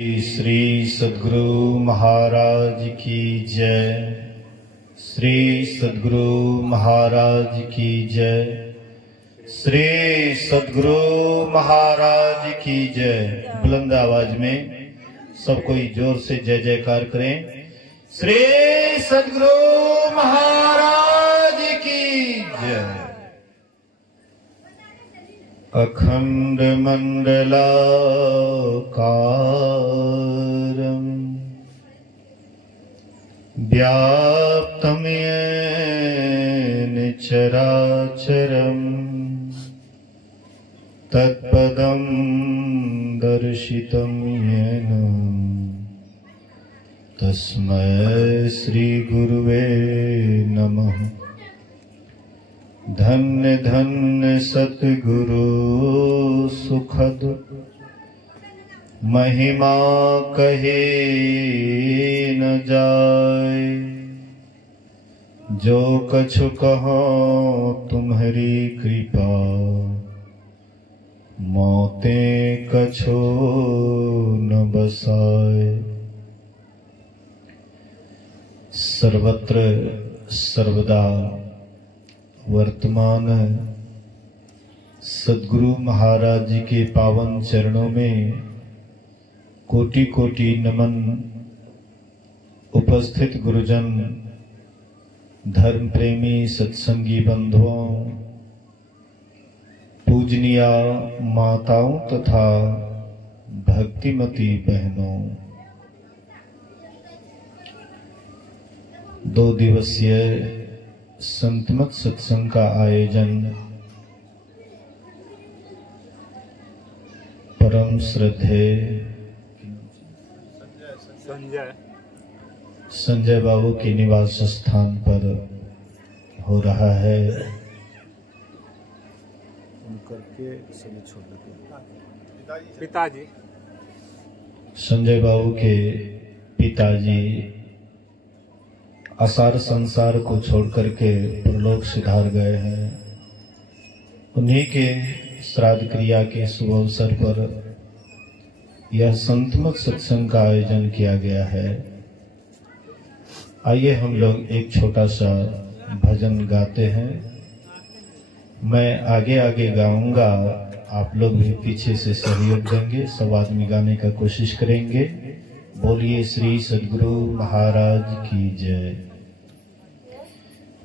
श्री सद्गुरु महाराज की जय। श्री सद्गुरु महाराज की जय। श्री सद्गुरु महाराज की जय। बुलंद आवाज में सब कोई जोर से जय जयकार करें। श्री सद्गुरु महाराज की जय। अखंड मंडलाकारं व्याप्तं येन चराचरं तत्पदं दर्शितं येन तस्मै श्री गुरुवे नमः। धन्य धन्य सतगुरु सुखद महिमा कहे न जाए। जो कछु कहो तुम्हारी कृपा मौते कछु न बसाए। सर्वत्र सर्वदा वर्तमान सद्गुरु महाराज जी के पावन चरणों में कोटि कोटि नमन। उपस्थित गुरुजन, धर्म प्रेमी सत्संगी बंधुओं, पूजनीया माताओं तथा भक्तिमती बहनों, 2 दिवसीय संतमत सत्संग का आयोजन परम श्रद्धेय संजय बाबू के निवास स्थान पर हो रहा है। पिताजी संजय बाबू के पिताजी असार संसार को छोड़ करके परलोक सिधार गए हैं। उन्हीं के श्राद्ध क्रिया के शुभ अवसर पर यह संतमत सत्संग का आयोजन किया गया है। आइए हम लोग एक छोटा सा भजन गाते हैं। मैं आगे आगे गाऊंगा, आप लोग भी पीछे से सहयोग देंगे। सब आदमी गाने का कोशिश करेंगे। बोलिए श्री सद्गुरु महाराज की जय।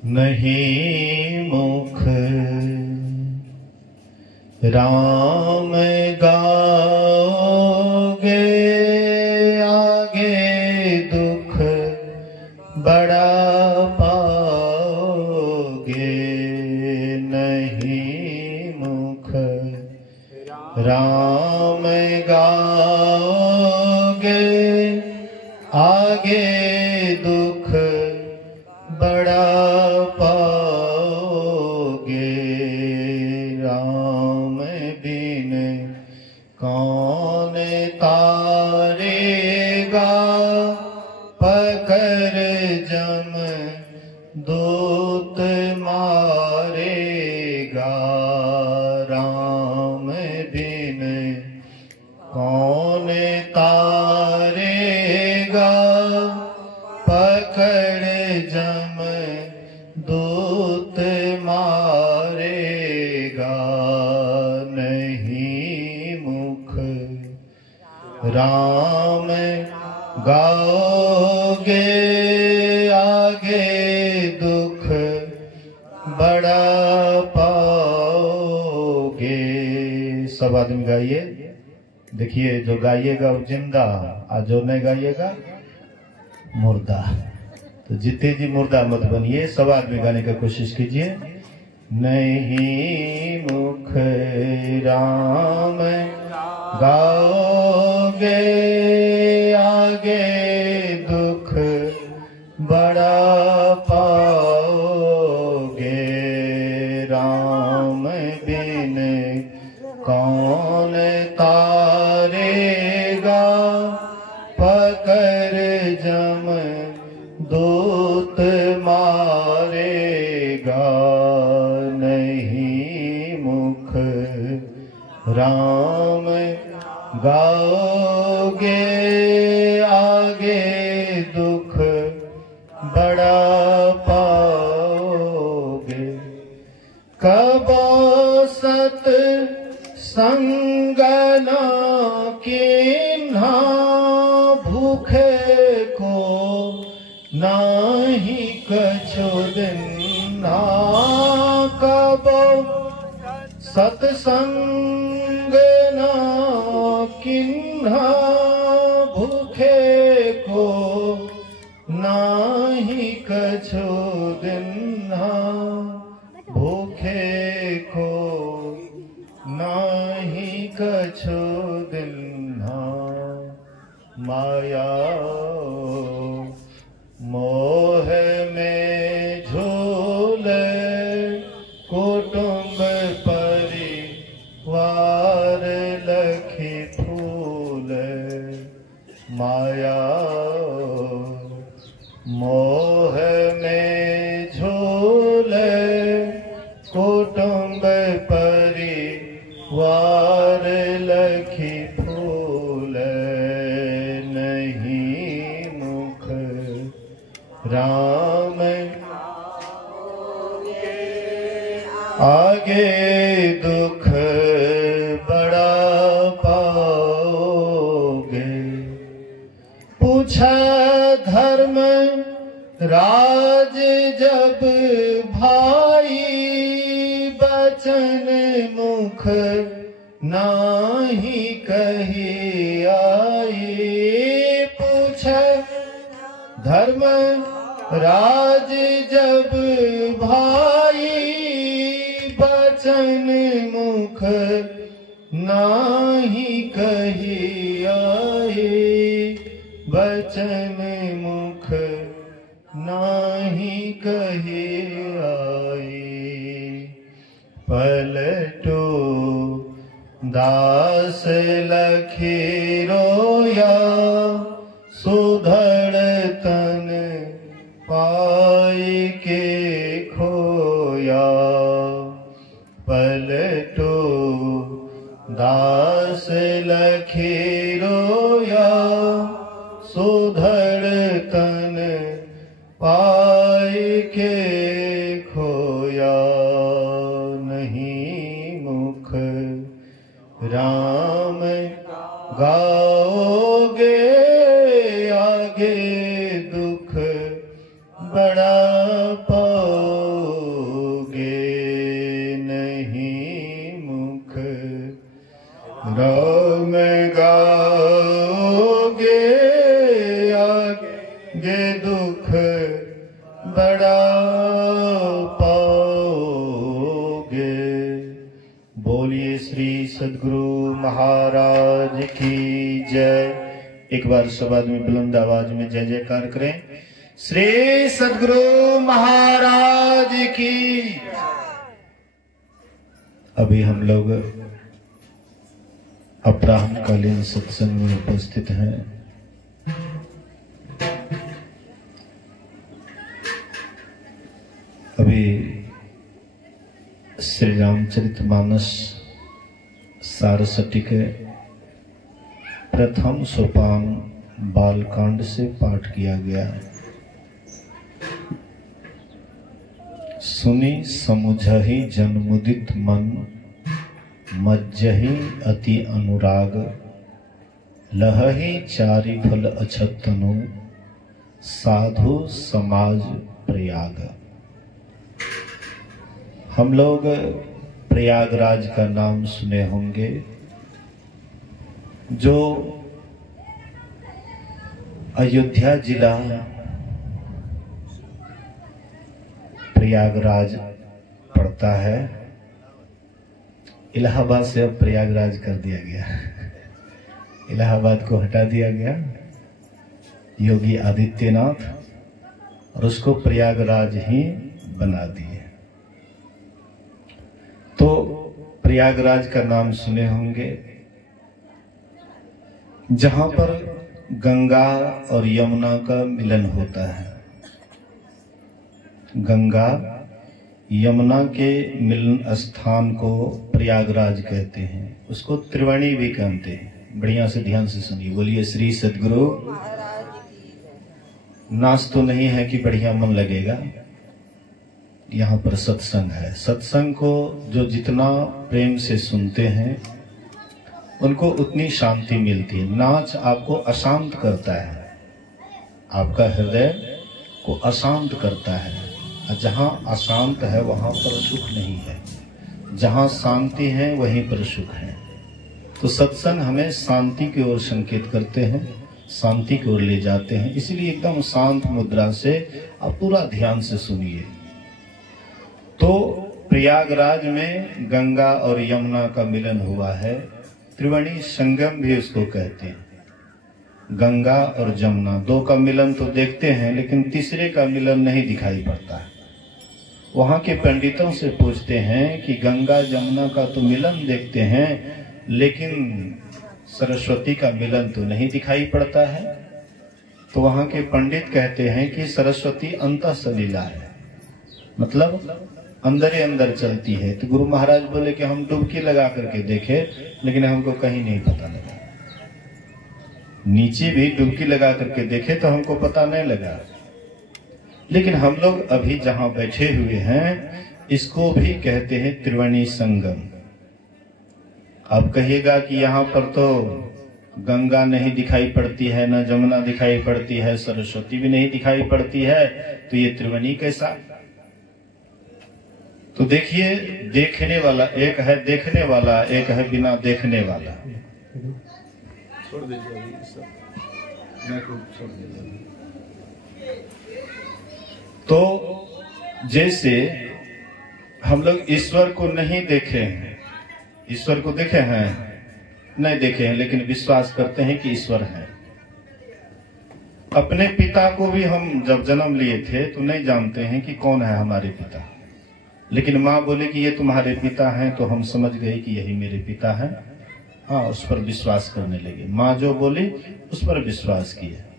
नहीं मुख राम गाओगे, आगे दुख बड़ा पाओगे। नहीं मुख राम गाओगे, आगे दुख बड़ा पाओगे। राम बिन कौन तारेगा, पकड़ जम दूत मारेगा। राम बिन कौन तारेगा, पकड़ जम दूत मारेगा। नहीं मुख राम गाओगे, आगे दुख बड़ा पाओगे। सब आदमी गाइए। देखिए, जो गाइएगा वो जिंदा, और जो नहीं गाइएगा मुर्दा। तो जीते जी मुर्दा मत बनिए। सब आदमी गाने का कोशिश कीजिए। नहीं मुख राम गाओगे, आगे दुख बड़ा पाओगे। राम बिन कौन तारेगा, पकड़ जम दूत मारेगा। नहीं मुख राम गाओ आगे दुख बड़ा पाओगे। कबो सत संग न कीन्हा, भूखे को नाही कछु दिन्हा। कबो सत्संग न कीन्हा, भूखे को नाही कछु दिन्हा। भूखे को नाही कछु दिन्हा। माया मोह में झूले, कुटुंब परिवार लखी फूले। माया मोह में झूले, कुटुंब परिवार लखी फूले। नहीं मुख राम आगे दुख बड़ा पाओगे। पूछा धर्म राज जब भाई, बचन मुख नाही कही आई। पूछा धर्म राज जब भाई, बचन मुख नाही कही आई। बचन मुख नाही कही आई। पलटो दास लखी रोया, सुधड़ तन पाई के खोया। पलटो दास लखी रोया, सुधड़ तन पाई के खोया। नहीं मुख राम गाओगे, आगे दुख बड़ा पाओगे। नहीं मुख राम गाओगे, आगे दुख बड़ा पाओगे। बोलिए श्री सद्गुरु महाराज की जय। एक बार सब आदमी बुलंद आवाज में जय जयकार करें। श्री सद्गुरु महाराज की। अभी हम लोग अपराह्नकालीन सत्संग में उपस्थित हैं। अभी श्री रामचरितमानस सारस्वती के प्रथम सोपान बालकांड से पाठ किया गया। सुनी समुझहि जन्मुदित मन, मज्जहि अति अनुराग। लहहि चारि फल अछतनु, साधु समाज प्रयाग। हम लोग प्रयागराज का नाम सुने होंगे, जो अयोध्या जिला प्रयागराज पड़ता है। इलाहाबाद से अब प्रयागराज कर दिया गया। इलाहाबाद को हटा दिया गया योगी आदित्यनाथ, और उसको प्रयागराज ही बना दिए। तो प्रयागराज का नाम सुने होंगे, जहां पर गंगा और यमुना का मिलन होता है। गंगा यमुना के मिलन स्थान को प्रयागराज कहते हैं। उसको त्रिवेणी भी कहते हैं। बढ़िया से ध्यान से सुनिए, बोलिए श्री सद्गुरु। नाच तो नहीं है कि बढ़िया मन लगेगा, यहाँ पर सत्संग है। सत्संग को जो जितना प्रेम से सुनते हैं उनको उतनी शांति मिलती है। नाच आपको अशांत करता है, आपका हृदय को अशांत करता है। जहाँ अशांत है वहां पर सुख नहीं है, जहाँ शांति है वहीं पर सुख है। तो सत्संग हमें शांति की ओर संकेत करते हैं, शांति की ओर ले जाते हैं। इसलिए एकदम शांत मुद्रा से आप पूरा ध्यान से सुनिए। तो प्रयागराज में गंगा और यमुना का मिलन हुआ है, त्रिवेणी संगम भी उसको कहते हैं। गंगा और जमुना दो का मिलन तो देखते हैं, लेकिन तीसरे का मिलन नहीं दिखाई पड़ता है। वहां के पंडितों से पूछते हैं कि गंगा जमुना का तो मिलन देखते हैं, लेकिन सरस्वती का मिलन तो नहीं दिखाई पड़ता है। तो वहां के पंडित कहते हैं कि सरस्वती अंतःसलीला है, मतलब अंदर ही अंदर चलती है। तो गुरु महाराज बोले कि हम डुबकी लगा करके देखे, लेकिन हमको कहीं नहीं पता लगा। नीचे भी डुबकी लगा करके देखे तो हमको पता नहीं लगा। लेकिन हम लोग अभी जहां बैठे हुए हैं इसको भी कहते हैं त्रिवेणी संगम। अब कहिएगा कि यहाँ पर तो गंगा नहीं दिखाई पड़ती है, न जमुना दिखाई पड़ती है, सरस्वती भी नहीं दिखाई पड़ती है, तो ये त्रिवेणी कैसा? तो देखिए, देखने वाला एक है, देखने वाला एक है, बिना देखने वाला। छोड़ दीजिए अभी सब, छोड़ दीजिए। तो जैसे हम लोग ईश्वर को नहीं देखे हैं, ईश्वर को देखे हैं नहीं देखे हैं, लेकिन विश्वास करते हैं कि ईश्वर है। अपने पिता को भी हम जब जन्म लिए थे तो नहीं जानते हैं कि कौन है हमारे पिता, लेकिन माँ बोले कि ये तुम्हारे पिता हैं, तो हम समझ गए कि यही मेरे पिता हैं। हाँ, उस पर विश्वास करने लगे। माँ जो बोली उस पर विश्वास किया।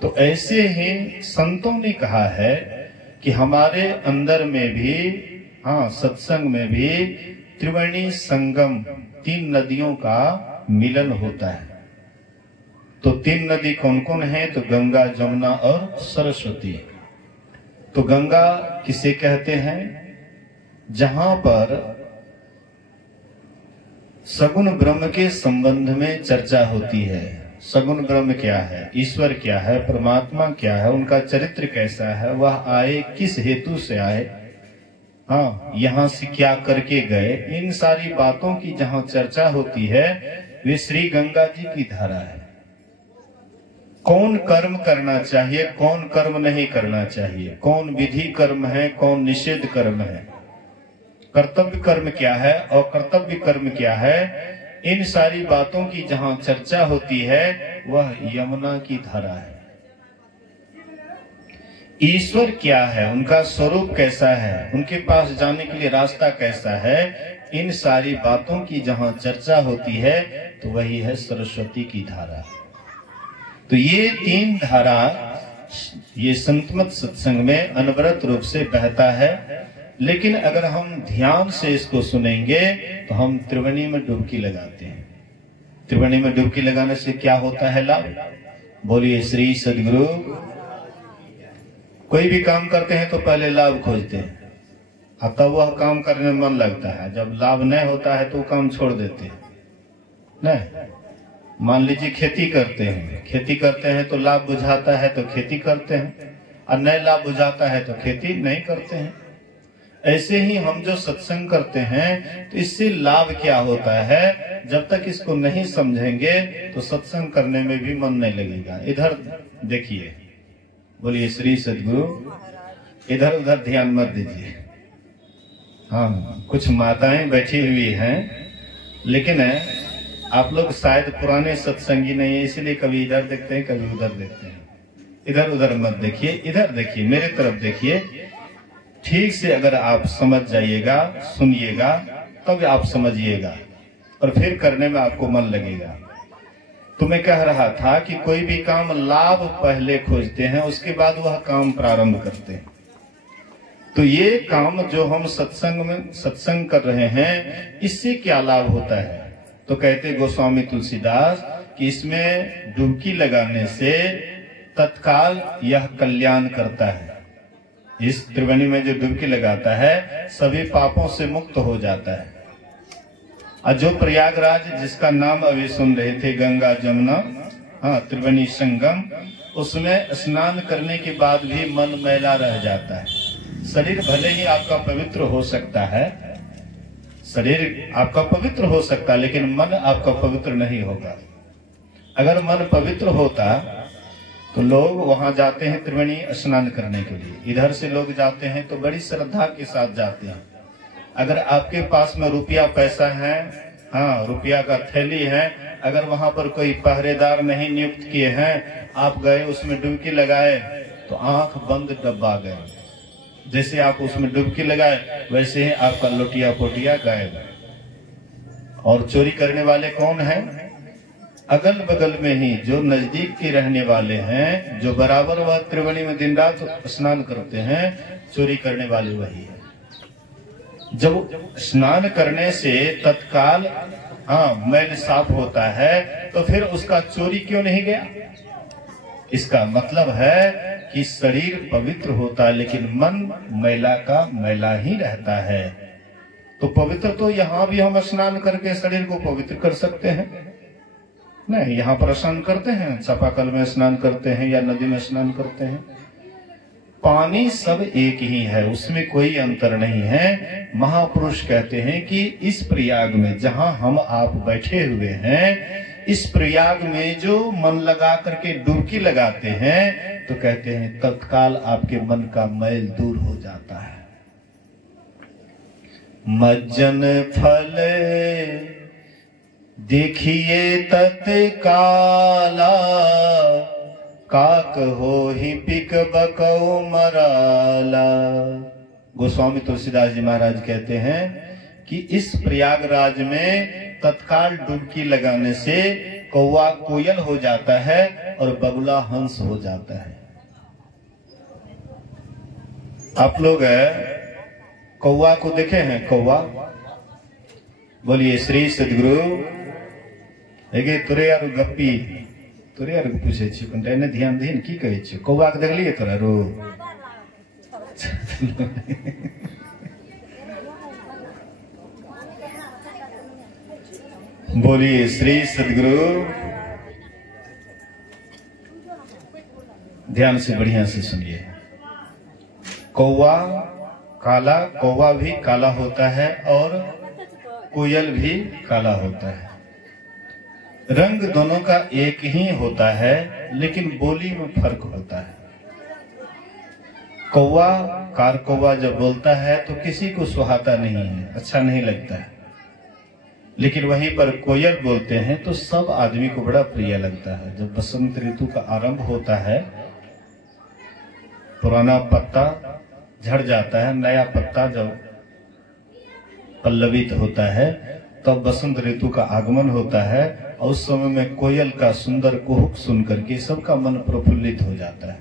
तो ऐसे ही संतों ने कहा है कि हमारे अंदर में भी, हाँ, सत्संग में भी त्रिवेणी संगम, तीन नदियों का मिलन होता है। तो तीन नदी कौन कौन है? तो गंगा, जमुना और सरस्वती। तो गंगा किसे कहते हैं? जहां पर सगुण ब्रह्म के संबंध में चर्चा होती है। सगुण ब्रह्म क्या है, ईश्वर क्या है, परमात्मा क्या है, उनका चरित्र कैसा है, वह आए किस हेतु से आए, हाँ, यहाँ से क्या करके गए, इन सारी बातों की जहाँ चर्चा होती है वे श्री गंगा जी की धारा है। कौन कर्म करना चाहिए, कौन कर्म नहीं करना चाहिए, कौन विधि कर्म है, कौन निषेध कर्म है, कर्तव्य कर्म क्या है और कर्तव्य कर्म क्या है, इन सारी बातों की जहां चर्चा होती है वह यमुना की धारा है। ईश्वर क्या है, उनका स्वरूप कैसा है, उनके पास जाने के लिए रास्ता कैसा है, इन सारी बातों की जहां चर्चा होती है तो वही है सरस्वती की धारा। तो ये तीन धारा ये संतमत सत्संग में अनवरत रूप से बहता है। लेकिन अगर हम ध्यान से इसको सुनेंगे तो हम त्रिवेणी में डुबकी लगाते हैं। त्रिवेणी में डुबकी लगाने से क्या होता है लाभ? बोलिए श्री सद्गुरु। कोई भी काम करते हैं तो पहले लाभ खोजते हैं, अब तब वह काम करने में मन लगता है। जब लाभ नहीं होता है तो काम छोड़ देते हैं। नहीं, मान लीजिए खेती करते हैं, खेती करते हैं तो लाभ बुझाता है तो खेती करते हैं, और नहीं लाभ बुझाता है तो खेती नहीं करते हैं। ऐसे ही हम जो सत्संग करते हैं तो इससे लाभ क्या होता है, जब तक इसको नहीं समझेंगे तो सत्संग करने में भी मन नहीं लगेगा। इधर देखिए, बोलिए श्री सद्गुरु। इधर उधर ध्यान मत दीजिए। हाँ, कुछ माताएं बैठी हुई हैं, लेकिन आप लोग शायद पुराने सत्संगी नहीं है, इसलिए कभी इधर देखते हैं कभी उधर देखते हैं। इधर उधर मत देखिए, इधर देखिए, मेरे तरफ देखिए। ठीक से अगर आप समझ जाइएगा, सुनिएगा, तब आप समझिएगा और फिर करने में आपको मन लगेगा। तो मैं कह रहा था कि कोई भी काम लाभ पहले खोजते हैं, उसके बाद वह काम प्रारंभ करते हैं। तो ये काम जो हम सत्संग कर रहे हैं, इससे क्या लाभ होता है? तो कहते गोस्वामी तुलसीदास कि इसमें डुबकी लगाने से तत्काल यह कल्याण करता है। इस त्रिवेणी में जो डुबकी लगाता है सभी पापों से मुक्त हो जाता है। और जो प्रयागराज जिसका नाम अभी सुन रहे थे, गंगा जमुना, हाँ, त्रिवेणी संगम, उसमें स्नान करने के बाद भी मन मैला रह जाता है। शरीर भले ही आपका पवित्र हो सकता है, शरीर आपका पवित्र हो सकता है, लेकिन मन आपका पवित्र नहीं होगा। अगर मन पवित्र होता तो लोग वहां जाते हैं त्रिवेणी स्नान करने के लिए। इधर से लोग जाते हैं तो बड़ी श्रद्धा के साथ जाते हैं। अगर आपके पास में रुपया पैसा है, हाँ, रुपया का थैली है, अगर वहां पर कोई पहरेदार नहीं नियुक्त किए हैं, आप गए उसमें डुबकी लगाए तो आंख बंद डब्बा गए। जैसे आप उसमें डुबकी लगाए वैसे ही आपका लोटिया पोटिया गायब। और चोरी करने वाले कौन हैं? अगल बगल में ही जो नजदीक के रहने वाले हैं, जो बराबर वह त्रिवेणी में दिन रात स्नान करते हैं, चोरी करने वाले वही है। जब स्नान करने से तत्काल मैल साफ होता है तो फिर उसका चोरी क्यों नहीं गया? इसका मतलब है कि शरीर पवित्र होता है लेकिन मन मैला का मैला ही रहता है। तो पवित्र तो यहाँ भी हम स्नान करके शरीर को पवित्र कर सकते हैं। नहीं, यहाँ पर स्नान करते हैं, चापाकल में स्नान करते हैं या नदी में स्नान करते हैं, पानी सब एक ही है, उसमें कोई अंतर नहीं है। महापुरुष कहते हैं कि इस प्रयाग में जहां हम आप बैठे हुए हैं, इस प्रयाग में जो मन लगा करके डुबकी लगाते हैं तो कहते हैं तत्काल आपके मन का मैल दूर हो जाता है। मज्जन फल देखिए तत्काला, काक हो ही पिक बकौ मराला। गोस्वामी तुलसीदास जी महाराज कहते हैं कि इस प्रयागराज में तत्काल डुबकी लगाने से कौवा कोयल हो जाता है और बगुला हंस हो जाता है। आप लोग कौवा को देखे हैं? कौवा, बोलिए श्री सदगुरु। हेगे तोरे यार गप्पी, तोरे यार पूछे छी, एने ध्यान दीन की कहे छी? कौवा के देखलिए तोरा रो? बोलिए श्री सदगुरु। ध्यान से बढ़िया से सुनिए। कौवा काला, कौवा भी काला होता है और कोयल भी काला होता है। रंग दोनों का एक ही होता है लेकिन बोली में फर्क होता है। कौवा, कार कौवा जब बोलता है तो किसी को सुहाता नहीं है, अच्छा नहीं लगता है, लेकिन वहीं पर कोयल बोलते हैं तो सब आदमी को बड़ा प्रिय लगता है। जब बसंत ऋतु का आरंभ होता है, पुराना पत्ता झड़ जाता है, नया पत्ता जब पल्लवित होता है तब बसंत ऋतु का आगमन होता है और उस समय में कोयल का सुंदर कुहुक सुन करके सबका मन प्रफुल्लित हो जाता है।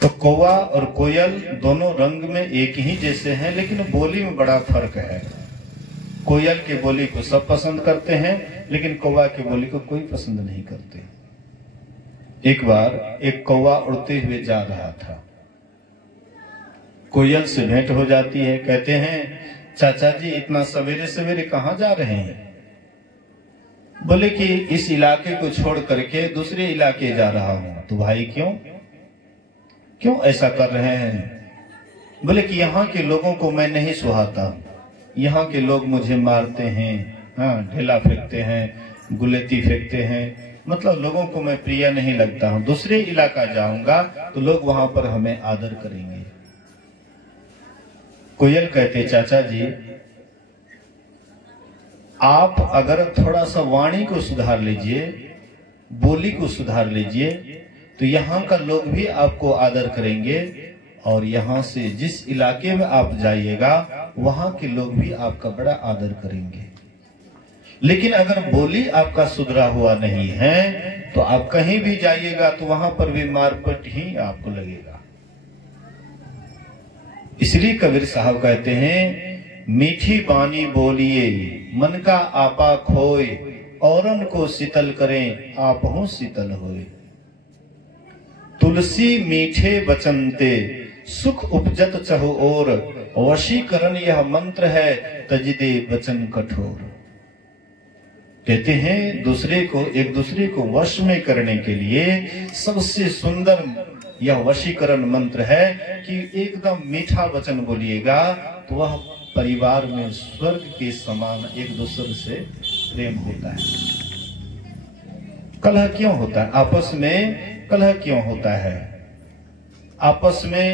तो कौवा और कोयल दोनों रंग में एक ही जैसे हैं लेकिन बोली में बड़ा फर्क है। कोयल की बोली को सब पसंद करते हैं लेकिन कौवा की बोली को कोई पसंद नहीं करते। एक बार एक कौवा उड़ते हुए जा रहा था, कोयल से भेंट हो जाती है। कहते हैं चाचा जी इतना सवेरे सवेरे कहाँ जा रहे हैं? बोले कि इस इलाके को छोड़ करके दूसरे इलाके जा रहा हूं। तो भाई क्यों ऐसा कर रहे हैं? बोले कि यहाँ के लोगों को मैं नहीं सुहाता, यहाँ के लोग मुझे मारते हैं, हाँ, ढेला फेंकते हैं, गुलेती फेंकते हैं, मतलब लोगों को मैं प्रिय नहीं लगता हूँ। दूसरे इलाका जाऊंगा तो लोग वहां पर हमें आदर करेंगे। कोयल कहते चाचा जी आप अगर थोड़ा सा वाणी को सुधार लीजिए, बोली को सुधार लीजिए तो यहाँ का लोग भी आपको आदर करेंगे और यहाँ से जिस इलाके में आप जाइएगा वहां के लोग भी आपका बड़ा आदर करेंगे। लेकिन अगर बोली आपका सुधरा हुआ नहीं है तो आप कहीं भी जाइएगा तो वहां पर भी मारपीट ही आपको लगेगा। इसलिए कबीर साहब कहते हैं मीठी बानी बोलिए मन का आपा खोए, औरन को शीतल करें आप हो शीतल होए। तुलसी मीठे बचनते सुख उपजत चहु और, वशीकरण यह मंत्र है तजिदे वचन कठोर। कहते हैं एक दूसरे को वश में करने के लिए सबसे सुंदर यह वशीकरण मंत्र है कि एकदम मीठा वचन बोलिएगा तो वह परिवार में स्वर्ग के समान एक दूसरे से प्रेम होता है। कलह क्यों होता है? आपस में कलह क्यों होता है? आपस में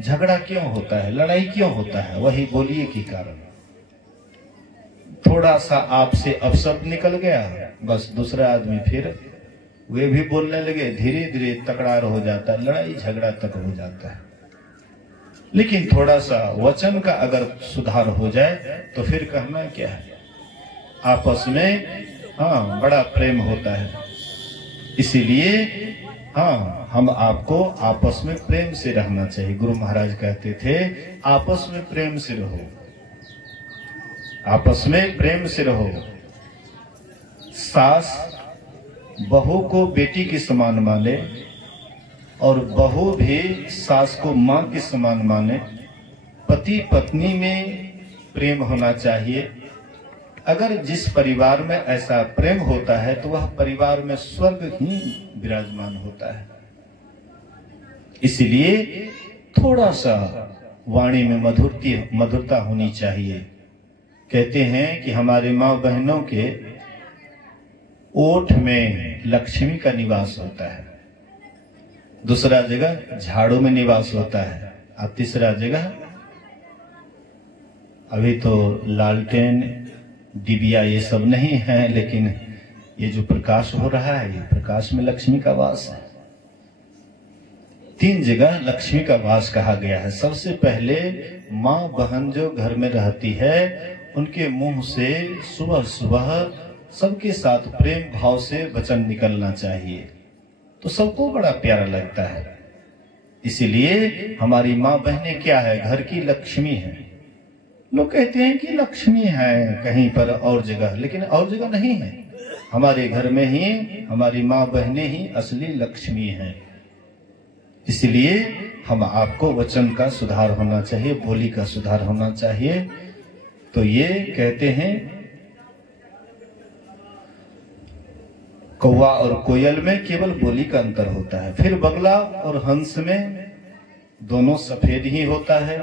झगड़ा क्यों होता है? लड़ाई क्यों होता है? वही बोलिए के कारण। थोड़ा सा आपसे अपशब्द निकल गया, बस दूसरा आदमी फिर वे भी बोलने लगे, धीरे धीरे तकरार हो जाता है, लड़ाई झगड़ा तक हो जाता है। लेकिन थोड़ा सा वचन का अगर सुधार हो जाए तो फिर कहना क्या है, आपस में बड़ा प्रेम होता है। इसीलिए हम आपको आपस में प्रेम से रहना चाहिए। गुरु महाराज कहते थे आपस में प्रेम से रहो, आपस में प्रेम से रहो। सास बहू को बेटी के समान माने और बहू भी सास को मां के समान माने। पति पत्नी में प्रेम होना चाहिए। अगर जिस परिवार में ऐसा प्रेम होता है तो वह परिवार में स्वर्ग ही विराजमान होता है। इसलिए थोड़ा सा वाणी में मधुरता होनी चाहिए। कहते हैं कि हमारे माँ बहनों के ओठ में लक्ष्मी का निवास होता है, दूसरा जगह झाड़ू में निवास होता है, और तीसरा जगह अभी तो लालटेन डिबिया ये सब नहीं है, लेकिन ये जो प्रकाश हो रहा है ये प्रकाश में लक्ष्मी का वास है। 3 जगह लक्ष्मी का वास कहा गया है। सबसे पहले माँ बहन जो घर में रहती है उनके मुंह से सुबह सुबह सबके साथ प्रेम भाव से वचन निकलना चाहिए, तो सबको बड़ा प्यारा लगता है। इसीलिए हमारी माँ बहनें क्या है, घर की लक्ष्मी है। लोग कहते हैं कि लक्ष्मी है कहीं पर और जगह, लेकिन और जगह नहीं है। हमारे घर में ही हमारी माँ बहनें ही असली लक्ष्मी हैं। इसलिए हम आपको वचन का सुधार होना चाहिए, बोली का सुधार होना चाहिए। तो ये कहते हैं कौवा और कोयल में केवल बोली का अंतर होता है। फिर बगला और हंस में दोनों सफेद ही होता है।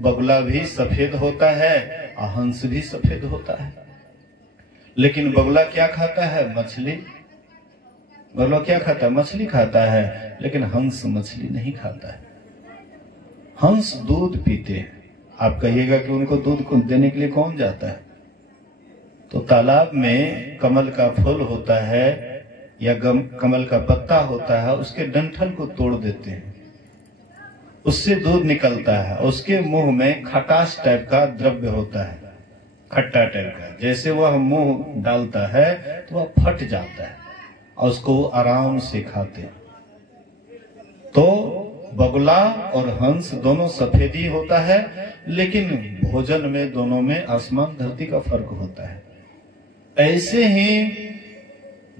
बगला भी सफेद होता है और हंस भी सफेद होता है। लेकिन बगला क्या खाता है? मछली। बगला क्या खाता है? मछली खाता है। लेकिन हंस मछली नहीं खाता है। हंस दूध पीते हैं। आप कहिएगा कि उनको दूध को देने के लिए कौन जाता है? तो तालाब में कमल का फूल होता है या कमल का पत्ता होता है, उसके डंठल को तोड़ देते हैं, उससे दूध निकलता है। उसके मुंह में खटास टाइप का द्रव्य होता है, खट्टा टाइप का। जैसे वह मुंह डालता है तो वह फट जाता है और उसको आराम से खाते। तो बगुला और हंस दोनों सफेद ही होता है, लेकिन भोजन में दोनों में आसमान धरती का फर्क होता है। ऐसे ही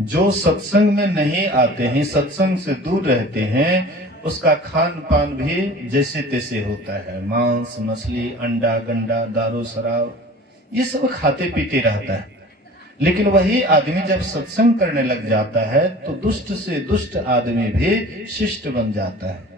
जो सत्संग में नहीं आते हैं, सत्संग से दूर रहते हैं, उसका खान पान भी जैसे तैसे होता है। मांस मछली अंडा गंडा दारू शराब ये सब खाते पीते रहता है। लेकिन वही आदमी जब सत्संग करने लग जाता है तो दुष्ट से दुष्ट आदमी भी शिष्ट बन जाता है,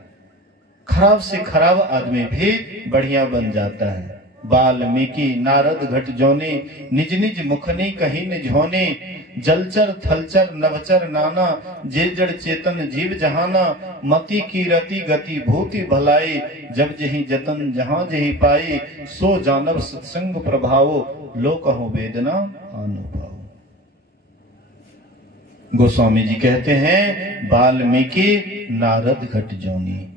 खराब से खराब आदमी भी बढ़िया बन जाता है। वाल्मीकि नारद घट जोनी, निज निज मुखनी कहीं न झोनी, जलचर थलचर नभचर नाना, जे जड़ चेतन जीव जहाना, मति की रति गति भूति भलाई, जब जही जतन जहां जही पाई, सो जानव सत्संग प्रभावो, लो कहो वेदना अनुभव। गोस्वामी जी कहते हैं वाल्मीकि नारद घट जोनी।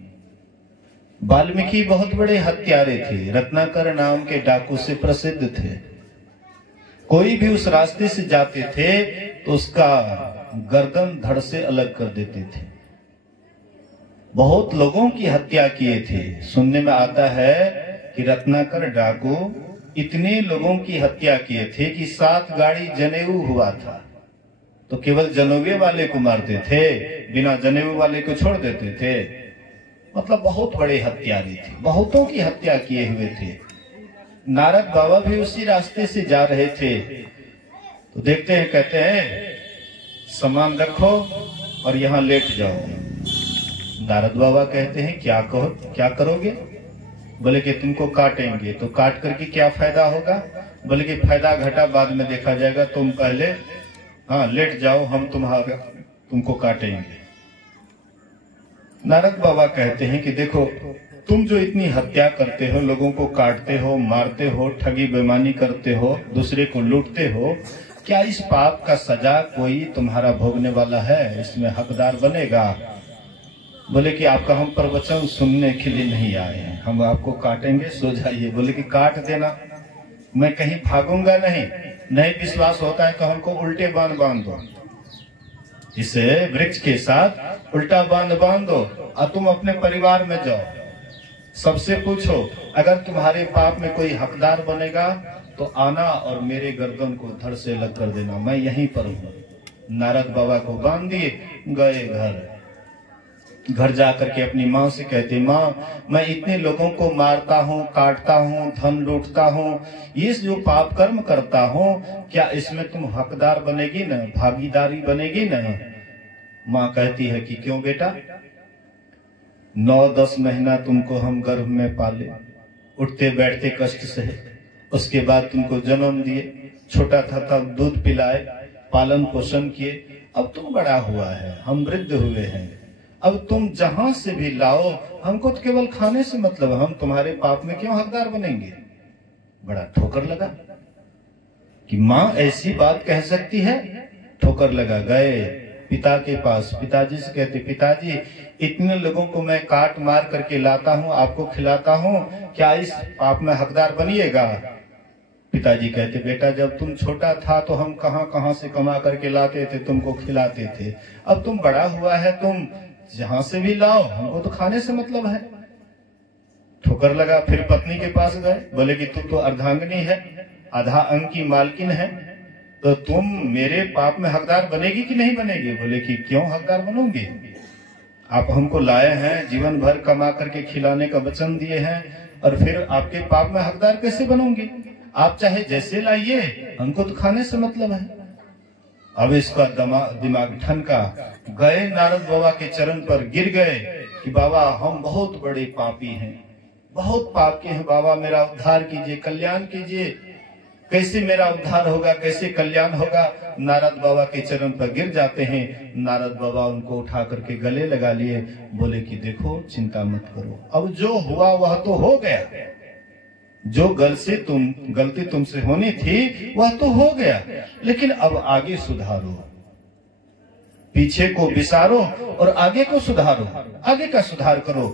वाल्मीकि बहुत बड़े हत्यारे थे, रत्नाकर नाम के डाकू से प्रसिद्ध थे। कोई भी उस रास्ते से जाते थे तो उसका गर्दन धड़ से अलग कर देते थे। बहुत लोगों की हत्या किए थे। सुनने में आता है कि रत्नाकर डाकू इतने लोगों की हत्या किए थे कि 7 गाड़ी जनेऊ हुआ था, तो केवल जनेऊ वाले को मारते थे, बिना जनेऊ वाले को छोड़ देते थे। मतलब बहुत बड़े हत्यारे थे, बहुतों की हत्या किए हुए थे। नारद बाबा भी उसी रास्ते से जा रहे थे, तो देखते हैं, कहते हैं सामान रखो और यहाँ लेट जाओ। नारद बाबा कहते हैं क्या करोगे? बोले कि तुमको काटेंगे। तो काट करके क्या फायदा होगा? बोले कि फायदा घाटा बाद में देखा जाएगा, तुम पहले लेट जाओ, हम तुमको काटेंगे। नारद बाबा कहते हैं कि देखो, तुम जो इतनी हत्या करते हो, लोगों को काटते हो, मारते हो, ठगी बेईमानी करते हो, दूसरे को लूटते हो, क्या इस पाप का सजा कोई तुम्हारा भोगने वाला है? इसमें हकदार बनेगा? बोले कि आपका हम प्रवचन सुनने के लिए नहीं आए हैं, हम आपको काटेंगे, सो जाइए। बोले कि काट देना, मैं कहीं भागूंगा नहीं विश्वास होता है तो हमको उल्टे बांध दो, इसे वृक्ष के साथ उल्टा बांध दो और तुम अपने परिवार में जाओ, सबसे पूछो, अगर तुम्हारे पाप में कोई हकदार बनेगा तो आना और मेरे गर्दन को धड़ से अलग कर देना, मैं यहीं पर हूँ। नारद बाबा को बांध दिए, गए घर जाकर के अपनी माँ से कहते, माँ मैं इतने लोगों को मारता हूँ, काटता हूँ, धन लूटता हूँ, ये जो पाप कर्म करता हूँ, क्या इसमें तुम हकदार बनेगी न, भागीदारी बनेगी न? माँ कहती है कि क्यों बेटा, 9-10 महीना तुमको हम गर्भ में पाले, उठते बैठते कष्ट से, उसके बाद तुमको जन्म दिए, छोटा था तब दूध पिलाए, पालन पोषण किए, अब तुम बड़ा हुआ है, हम वृद्ध हुए हैं, अब तुम जहां से भी लाओ, हमको तो केवल खाने से मतलब, हम तुम्हारे पाप में क्यों हकदार बनेंगे? बड़ा ठोकर लगा कि माँ ऐसी बात कह सकती है, ठोकर लगा। गए पिता के पास, पिताजी से कहते, पिताजी इतने लोगों को मैं काट मार करके लाता हूँ, आपको खिलाता हूँ, क्या इस पाप में हकदार बनिएगा? पिताजी कहते, बेटा जब तुम छोटा था तो हम कहाँ से कमा करके लाते थे, तुमको खिलाते थे, अब तुम बड़ा हुआ है, तुम जहां से भी लाओ, हमको तो खाने से मतलब है। ठोकर लगा। फिर पत्नी के पास गए, बोले कि तू तो अर्धांगिनी है, आधा अंग की मालकिन है, तो तुम मेरे पाप में हकदार बनेगी कि नहीं बनेगी? बोले कि क्यों हकदार बनोगे, आप हमको लाए हैं, जीवन भर कमा करके खिलाने का वचन दिए हैं, और फिर आपके पाप में हकदार कैसे बनोगे? आप चाहे जैसे लाइए, हमको तो खाने से मतलब है। अब इसका दिमाग ठनका। गए नारद बाबा के चरण पर गिर गए कि बाबा हम बहुत बड़े पापी हैं, बहुत पाप के हैं बाबा, मेरा उद्धार कीजिए, कल्याण कीजिए, कैसे मेरा उद्धार होगा, कैसे कल्याण होगा? नारद बाबा के चरण पर गिर जाते हैं। नारद बाबा उनको उठा करके गले लगा लिए, बोले कि देखो चिंता मत करो, अब जो हुआ वह तो हो गया, जो गलती तुमसे होनी थी वह तो हो गया, लेकिन अब आगे सुधारो, पीछे को विसारो और आगे को सुधारो, आगे का सुधार करो।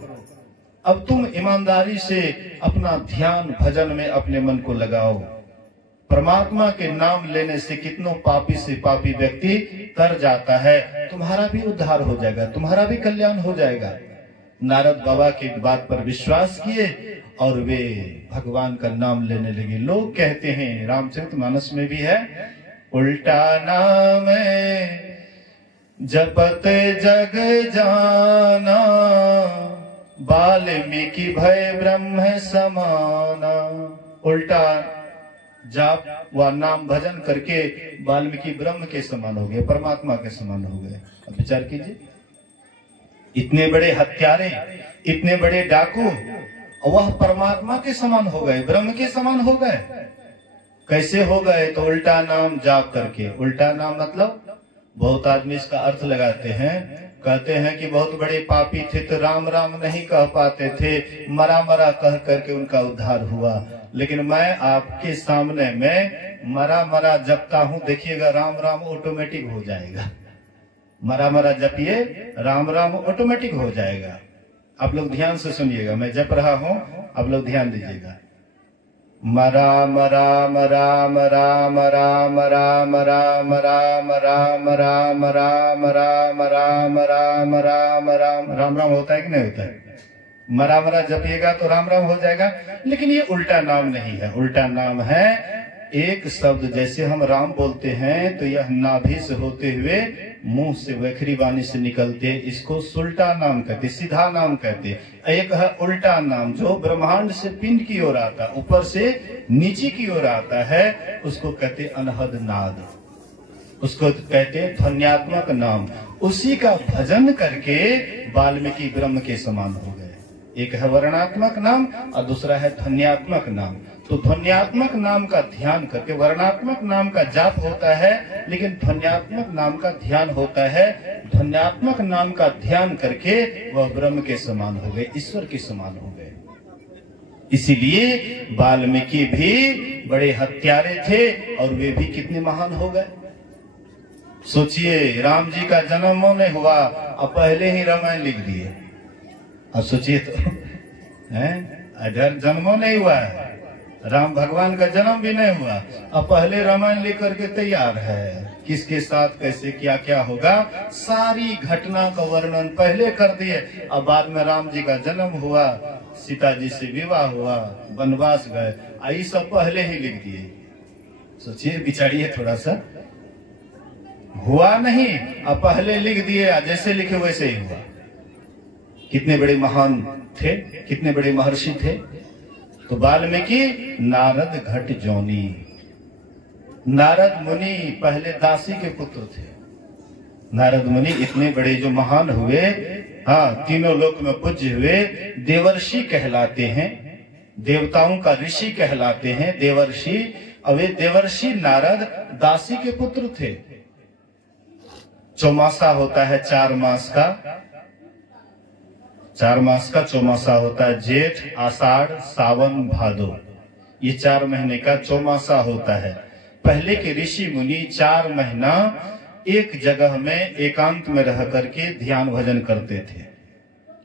अब तुम ईमानदारी से अपना ध्यान भजन में अपने मन को लगाओ। परमात्मा के नाम लेने से कितनों पापी से पापी व्यक्ति तर जाता है, तुम्हारा भी उद्धार हो जाएगा, तुम्हारा भी कल्याण हो जाएगा। नारद बाबा के बात पर विश्वास किए और वे भगवान का नाम लेने लगे। लोग कहते हैं, रामचरितमानस में भी है, उल्टा नाम जपत जग जाना, वाल्मीकि भय ब्रह्म समाना। उल्टा जाप व नाम भजन करके वाल्मीकि ब्रह्म के समान हो गए, परमात्मा के समान हो गए। अब विचार कीजिए, इतने बड़े हत्यारे, इतने बड़े डाकू, वह परमात्मा के समान हो गए, ब्रह्म के समान हो गए। कैसे हो गए? तो उल्टा नाम जाप करके। उल्टा नाम मतलब, बहुत आदमी इसका अर्थ लगाते हैं, कहते हैं कि बहुत बड़े पापी थे तो राम राम नहीं कह पाते थे, मरा मरा कह करके उनका उद्धार हुआ। लेकिन मैं आपके सामने में मरा मरा जपता हूँ, देखिएगा राम राम ऑटोमेटिक हो जाएगा। मरा मरा जपिए, राम राम ऑटोमेटिक हो जाएगा। आप लोग ध्यान से सुनिएगा, मैं जप रहा हूँ, आप लोग ध्यान दीजिएगा। राम राम राम राम राम राम राम राम राम राम राम राम राम राम राम राम राम राम होता है कि नहीं होता है? मरा मरा जपिएगा तो राम राम हो जाएगा, लेकिन ये उल्टा नाम नहीं है। उल्टा नाम है एक शब्द, जैसे हम राम बोलते हैं तो यह नाभि से होते हुए मुंह से वैखरी वाणी से निकलते, इसको सुल्टा नाम कहते, सीधा नाम कहते। एक है उल्टा नाम जो ब्रह्मांड से पिंड की ओर आता, ऊपर से नीचे की ओर आता है, उसको कहते अनहद नाद, उसको कहते ध्वन्यात्मक नाम। उसी का भजन करके वाल्मीकि ब्रह्म के समान हो गए। एक है वर्णात्मक नाम और दूसरा है ध्वन्यात्मक नाम। तो ध्वन्यात्मक नाम का ध्यान करके, वर्णात्मक नाम का जाप होता है लेकिन ध्वन्यात्मक नाम का ध्यान होता है। ध्वन्यात्मक नाम का ध्यान करके वह ब्रह्म के समान हो गए, ईश्वर के समान हो गए। इसीलिए वाल्मीकि भी बड़े हत्यारे थे और वे भी कितने महान हो गए। सोचिए, राम जी का जन्म नहीं हुआ और पहले ही रामायण लिख दिए। अब सोचिए तो है, अगर जन्मों नहीं हुआ है, राम भगवान का जन्म भी नहीं हुआ अब पहले रामायण लेकर के तैयार है, किसके साथ कैसे क्या क्या होगा सारी घटना का वर्णन पहले कर दिए। अब बाद में राम जी का जन्म हुआ, सीता जी से विवाह हुआ, वनवास गए, आई सब पहले ही लिख दिए। सोचिए, बिचारिए थोड़ा सा, हुआ नहीं अब पहले लिख दिए, जैसे लिखे वैसे ही हुआ। कितने बड़े महान थे, कितने बड़े महर्षि थे। तो वाल्मीकि नारद घट जोनी, नारद मुनि पहले दासी के पुत्र थे। नारद मुनि इतने बड़े जो महान हुए, हाँ, तीनों लोक में पूज्य हुए, देवर्षि कहलाते हैं, देवताओं का ऋषि कहलाते हैं देवर्षि। अब वे देवर्षि नारद दासी के पुत्र थे। चौमासा होता है 4 मास का, 4 मास का चौमासा होता है, जेठ आषाढ़ सावन भादो, ये 4 महीने का चौमासा होता है। पहले के ऋषि मुनि 4 महीना एक जगह में एकांत में रह करके ध्यान भजन करते थे।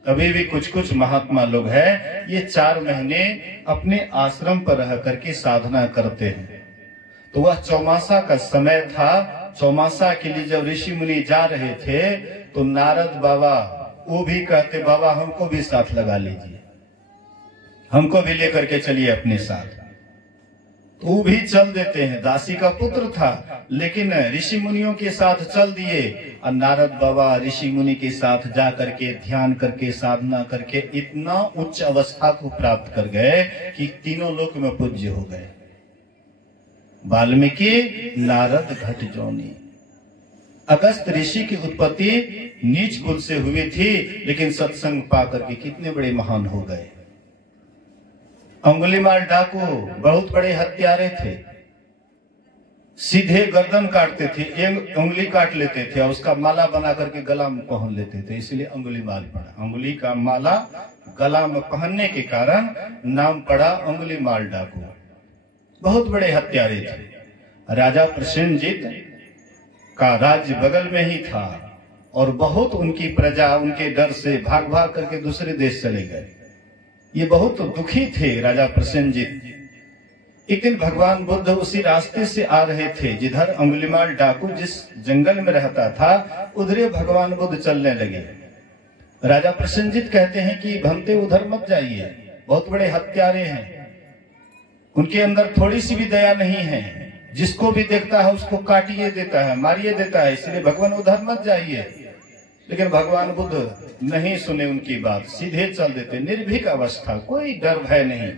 अभी भी कुछ कुछ महात्मा लोग हैं, ये 4 महीने अपने आश्रम पर रह करके साधना करते हैं। तो वह चौमासा का समय था। चौमासा के लिए जब ऋषि मुनि जा रहे थे तो नारद बाबा वो भी कहते, बाबा हमको भी साथ लगा लीजिए, हमको भी लेकर के चलिए अपने साथ। तो वो भी चल देते हैं। दासी का पुत्र था लेकिन ऋषि मुनियों के साथ चल दिए। और नारद बाबा ऋषि मुनि के साथ जा करके ध्यान करके साधना करके इतना उच्च अवस्था को प्राप्त कर गए कि तीनों लोक में पूज्य हो गए। वाल्मीकि नारद घट जोनी। अगस्त ऋषि की उत्पत्ति नीच कुल से हुई थी लेकिन सत्संग पाकर के कितने बड़े महान हो गए। अंगुलीमाल डाकू बहुत बड़े हत्यारे थे, सीधे गर्दन काटते थे, एक उंगली काट लेते थे और उसका माला बना करके गला में पहन लेते थे, इसलिए अंगुलीमाल पड़ा। अंगुली का माला गला में पहनने के कारण नाम पड़ा अंगुलीमाल डाकू। बहुत बड़े हत्यारे थे। राजा प्रसेनजीत का राज्य बगल में ही था और बहुत उनकी प्रजा उनके डर से भाग भाग करके दूसरे देश चले गए। ये बहुत दुखी थे राजा प्रसेनजीत। एक दिन भगवान बुद्ध उसी रास्ते से आ रहे थे जिधर अंगुलीमाल डाकू जिस जंगल में रहता था, उधरे भगवान बुद्ध चलने लगे। राजा प्रसेनजीत कहते हैं कि भंते उधर मत जाइए, बहुत बड़े हत्यारे हैं, उनके अंदर थोड़ी सी भी दया नहीं है, जिसको भी देखता है उसको काटिए देता है, मारिए देता है, इसलिए भगवान उधर मत जाइए। लेकिन भगवान बुद्ध नहीं सुने उनकी बात, सीधे चल देते, निर्भीक अवस्था, कोई डर भय नहीं।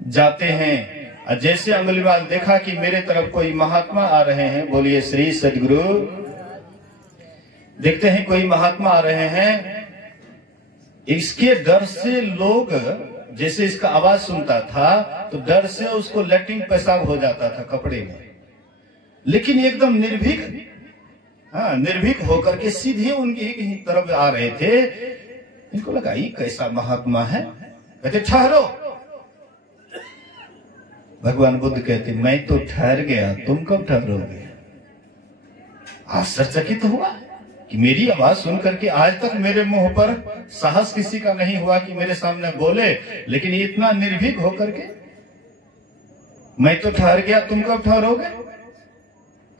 जाते हैं और जैसे अंगुलीमाल देखा कि मेरे तरफ कोई महात्मा आ रहे हैं, बोलिए श्री सद्गुरु। देखते हैं कोई महात्मा आ रहे हैं, इसके डर से लोग जैसे इसका आवाज सुनता था तो डर से उसको लैट्रिन पेशाब हो जाता था कपड़े में, लेकिन एकदम निर्भीक, हाँ, निर्भीक होकर के सीधे उनकी ही तरफ आ रहे थे। इनको लगा ये कैसा महात्मा है, कहते ठहरो। भगवान बुद्ध कहते मैं तो ठहर गया, तुम कब ठहरोगे। आश्चर्यचकित हुआ कि मेरी आवाज सुन करके आज तक मेरे मुंह पर साहस किसी का नहीं हुआ कि मेरे सामने बोले, लेकिन इतना निर्भीक होकर के मैं तो ठहर गया, तुम कब ठहरोगे।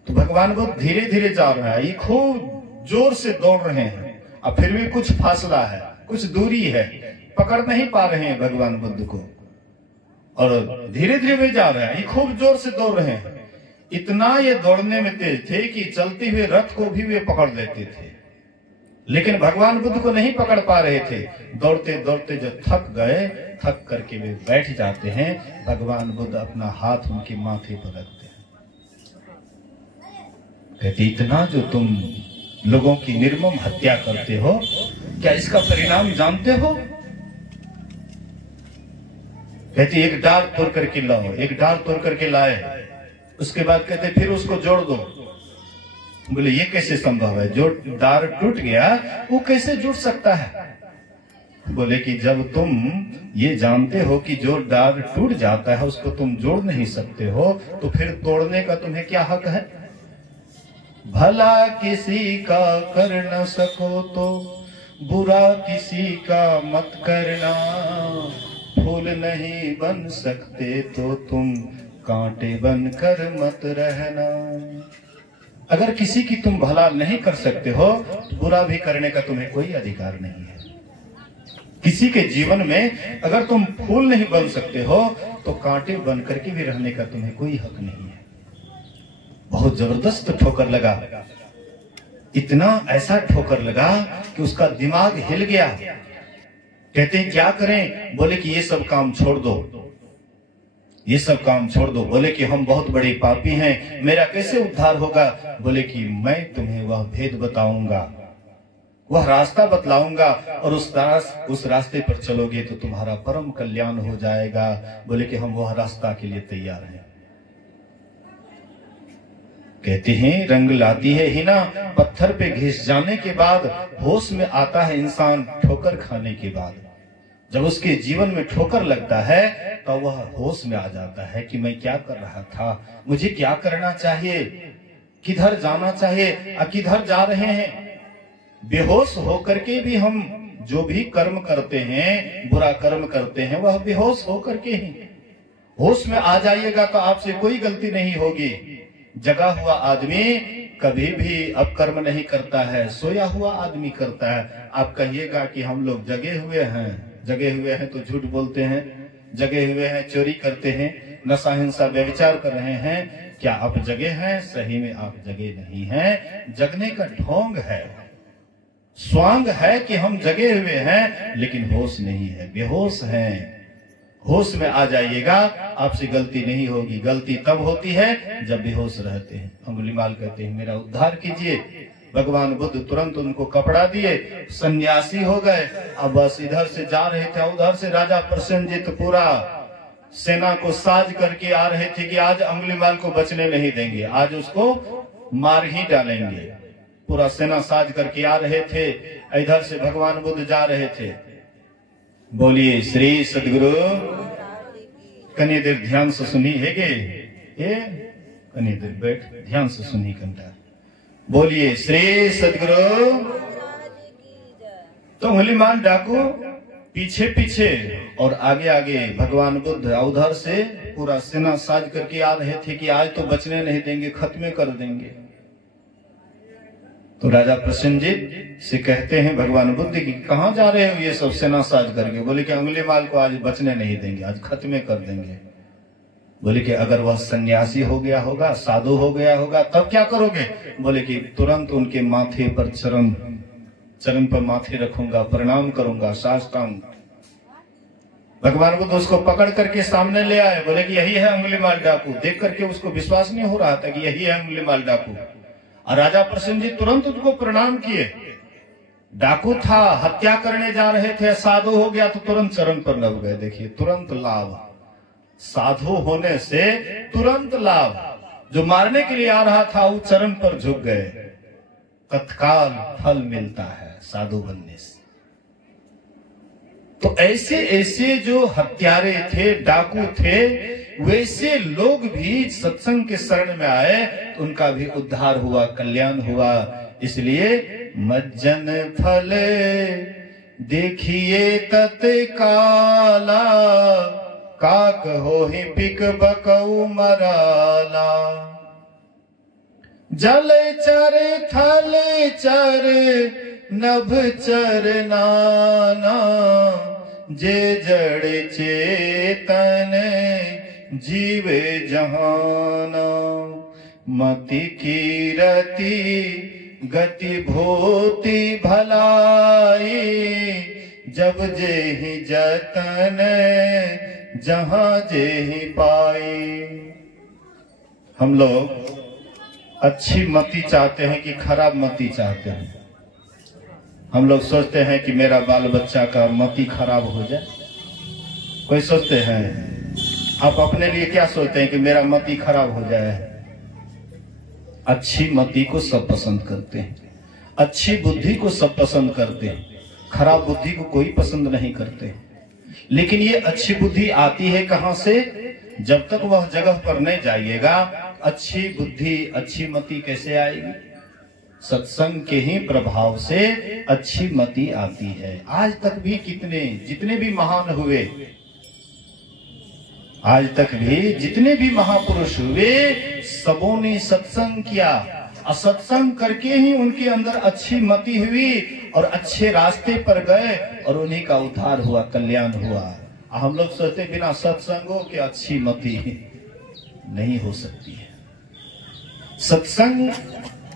तो भगवान बुद्ध धीरे धीरे जा रहा है, ये खूब जोर से दौड़ रहे हैं और फिर भी कुछ फासला है, कुछ दूरी है, पकड़ नहीं पा रहे हैं भगवान बुद्ध को, और धीरे धीरे वे जा रहे हैं। ये खूब जोर से दौड़ रहे हैं, इतना ये दौड़ने में तेज थे कि चलते हुए रथ को भी वे पकड़ लेते थे, लेकिन भगवान बुद्ध को नहीं पकड़ पा रहे थे। दौड़ते दौड़ते जो थक गए, थक करके वे बैठ जाते हैं। भगवान बुद्ध अपना हाथ उनके माथे पर रखते हैं, कहते इतना जो तुम लोगों की निर्मम हत्या करते हो, क्या इसका परिणाम जानते हो? कहते एक डाल तोड़ करके लाओ। एक डाल तोड़ करके लाए, उसके बाद कहते फिर उसको जोड़ दो। बोले ये कैसे संभव है, जो डाल टूट गया वो कैसे जुड़ सकता है? बोले कि जब तुम ये जानते हो कि जो डाल टूट जाता है उसको तुम जोड़ नहीं सकते हो, तो फिर तोड़ने का तुम्हें क्या हक है? भला किसी का कर न सको तो बुरा किसी का मत करना, फूल नहीं बन सकते तो तुम कांटे बनकर मत रहना। अगर किसी की तुम भला नहीं कर सकते हो तो बुरा भी करने का तुम्हें कोई अधिकार नहीं है। किसी के जीवन में अगर तुम फूल नहीं बन सकते हो तो कांटे बन करके भी रहने का तुम्हें कोई हक नहीं है। बहुत जबरदस्त ठोकर लगा, इतना ऐसा ठोकर लगा कि उसका दिमाग हिल गया। कहते हैं क्या करें? बोले कि ये सब काम छोड़ दो, ये सब काम छोड़ दो। बोले कि हम बहुत बड़े पापी हैं, मेरा कैसे उद्धार होगा? बोले कि मैं तुम्हें वह भेद बताऊंगा, वह रास्ता बतलाऊंगा, और उस रास्ते पर चलोगे तो तुम्हारा परम कल्याण हो जाएगा। बोले कि हम वह रास्ता के लिए तैयार हैं। कहते हैं रंग लाती है हिना, पत्थर पे घिस जाने के बाद होश में आता है इंसान ठोकर खाने के बाद। जब उसके जीवन में ठोकर लगता है तो वह होश में आ जाता है कि मैं क्या कर रहा था, मुझे क्या करना चाहिए, किधर जाना चाहिए, किधर जा रहे हैं। बेहोश होकर के भी हम जो भी कर्म करते हैं, बुरा कर्म करते हैं, वह बेहोश होकर के ही। होश में आ जाइएगा तो आपसे कोई गलती नहीं होगी। जगा हुआ आदमी कभी भी अपकर्म नहीं करता है, सोया हुआ आदमी करता है। आप कहिएगा कि हम लोग जगे हुए हैं तो झूठ बोलते हैं, जगे हुए हैं चोरी करते हैं, नशा हिंसा व्यभिचार कर रहे हैं। क्या आप जगे हैं? सही में आप जगे नहीं हैं। जगने का ढोंग है, स्वांग है कि हम जगे हुए हैं, लेकिन होश नहीं है, बेहोश हैं। होश में आ जाइएगा, आपसे गलती नहीं होगी। गलती तब होती है जब बेहोश रहते हैं। अंगुलीमाल कहते हैं मेरा उद्धार कीजिए। भगवान बुद्ध तुरंत उनको कपड़ा दिए, सन्यासी हो गए। अब बस इधर से जा रहे थे, उधर से राजा प्रसेनजीत पूरा सेना को साज करके आ रहे थे कि आज अंगुलीमाल को बचने नहीं देंगे, आज उसको मार ही डालेंगे। पूरा सेना साज करके आ रहे थे, इधर से भगवान बुद्ध जा रहे थे। बोलिए श्री सदगुरु। कनी देर ध्यान से सुनी है गे, कनी देर बैठ ध्यान से सुनी कंटा। बोलिए श्री सदगुरु। तो अंगुलीमाल डाकू पीछे पीछे और आगे आगे भगवान बुद्ध उधर से पूरा सेना साज करके आ रहे थे कि आज तो बचने नहीं देंगे, खत्मे कर देंगे। तो राजा प्रसेनजीत से कहते हैं भगवान बुद्ध की कहां जा रहे हो ये सब सेना साज करके? बोले कि अंगुलीमाल को आज बचने नहीं देंगे, आज खत्मे कर देंगे। बोले कि अगर वह सन्यासी हो गया होगा, साधु हो गया होगा, तब क्या करोगे? बोले कि तुरंत उनके माथे पर चरण पर माथे रखूंगा, प्रणाम करूंगा, साष्टांग। भगवान बुद्ध उसको पकड़ करके सामने ले आए। बोले कि यही है अंगुलीमाल डाकू। देख करके उसको विश्वास नहीं हो रहा था कि यही है अंगुलीमाल डाकू। और राजा प्रसेनजीत तुरंत उसको प्रणाम किए। डाकू था, हत्या करने जा रहे थे, साधु हो गया तो तुरंत चरण पर लग गए। देखिए तुरंत लाभ, साधु होने से तुरंत लाभ। जो मारने के लिए आ रहा था वो चरण पर झुक गए, तत्काल फल मिलता है साधु बनने से। तो ऐसे ऐसे जो हत्यारे थे, डाकू थे, वैसे लोग भी सत्संग के शरण में आए तो उनका भी उद्धार हुआ, कल्याण हुआ। इसलिए मज्जन फल देखिए तत्काला, काक हो ही पिक बकऊ मराला। जल चर थल चर नभ चरनाना, जे जड़ चेतन जीवे जहाना। मति कीरति गति भूति भलाई, जब जेहि जतन जहां जेहि पाई। हम लोग अच्छी मति चाहते हैं कि खराब मति चाहते हैं? हम लोग सोचते हैं कि मेरा बाल बच्चा का मति खराब हो जाए। कोई सोचते हैं? आप अपने लिए क्या सोचते हैं कि मेरा मति खराब हो जाए? अच्छी मति को सब पसंद करते हैं, अच्छी बुद्धि को सब पसंद करते हैं, खराब बुद्धि को कोई पसंद नहीं करते। लेकिन ये अच्छी बुद्धि आती है कहां से? जब तक वह जगह पर नहीं जाइएगा, अच्छी बुद्धि अच्छी मति कैसे आएगी? सत्संग के ही प्रभाव से अच्छी मति आती है। आज तक भी जितने भी महान हुए, आज तक भी जितने भी महापुरुष हुए, सबों ने सत्संग किया। असत्संग करके ही उनके अंदर अच्छी मति हुई और अच्छे रास्ते पर गए और उन्हीं का उद्धार हुआ, कल्याण हुआ। हम लोग सोचते बिना सत्संगों के अच्छी मति नहीं हो सकती है। सत्संग